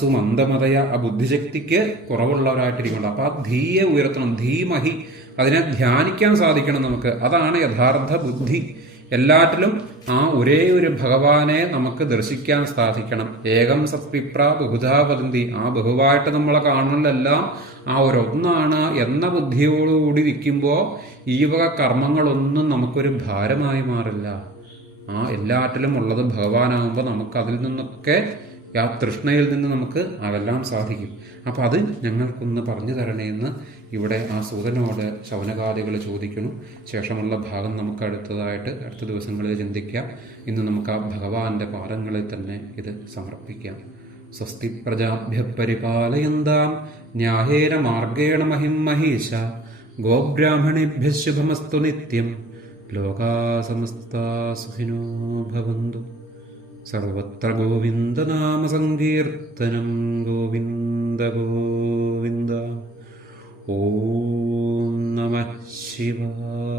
സുമന്ദമതയ, ആ ബുദ്ധിശക്തിക്ക് കുറവുള്ളവരായിട്ടിരിക്കണം. അപ്പൊ ആ ധീയെ ഉയർത്തണം, ധീമഹി, അതിനെ ധ്യാനിക്കാൻ സാധിക്കണം നമുക്ക്. അതാണ് യഥാർത്ഥ ബുദ്ധി. എല്ലാറ്റിലും ആ ഒരേ ഒരു ഭഗവാനെ നമുക്ക് ദർശിക്കാൻ സാധിക്കണം. ഏകം സത്വിപ്ര ബഹുധാ വദന്തി, ആ ബഹുവായിട്ട് നമ്മളെ കാണുന്നതെല്ലാം ആ ഒരൊന്നാണ് എന്ന ബുദ്ധിയോടുകൂടി നിൽക്കുമ്പോൾ ഈ വക കർമ്മങ്ങളൊന്നും നമുക്കൊരു ഭാരമായി മാറില്ല. ആ എല്ലാറ്റിലും ഉള്ളത് ഭഗവാനാകുമ്പോൾ നമുക്ക് അതിൽ നിന്നൊക്കെ, ആ തൃഷ്ണയിൽ നിന്ന് നമുക്ക് അകലാൻ സാധിക്കും. അപ്പൊ അത് ഞങ്ങൾക്കൊന്ന് പറഞ്ഞു തരണേന്ന് ഇവിടെ ആ സൂതനോട് ശൗനകാദികൾ ചോദിക്കുന്നു. ശേഷമുള്ള ഭാഗം നമുക്ക് അടുത്ത ദിവസങ്ങളിൽ ചിന്തിക്കാം. ഇന്ന് നമുക്ക് ആ ഭഗവാന്റെ പാദങ്ങളിൽ തന്നെ ഇത് സമർപ്പിക്കാം. സ്വസ്തി പ്രജാഭ്യ പരിപാലയന്താം ന്യായേന മാർഗേണ മഹിം മഹീശ ഗോബ്രാഹ്മണേഭ്യ ശുഭമസ്തു നിത്യം. ലോകാ സമസ്താ സുഖിനോ ഭവന്തു. സർവത്ര ഗോവിന്ദനാമ സങ്കീർത്തനം. ഗോവിന്ദ ഗോവിന്ദ. ഓം നമഃ ശിവായ.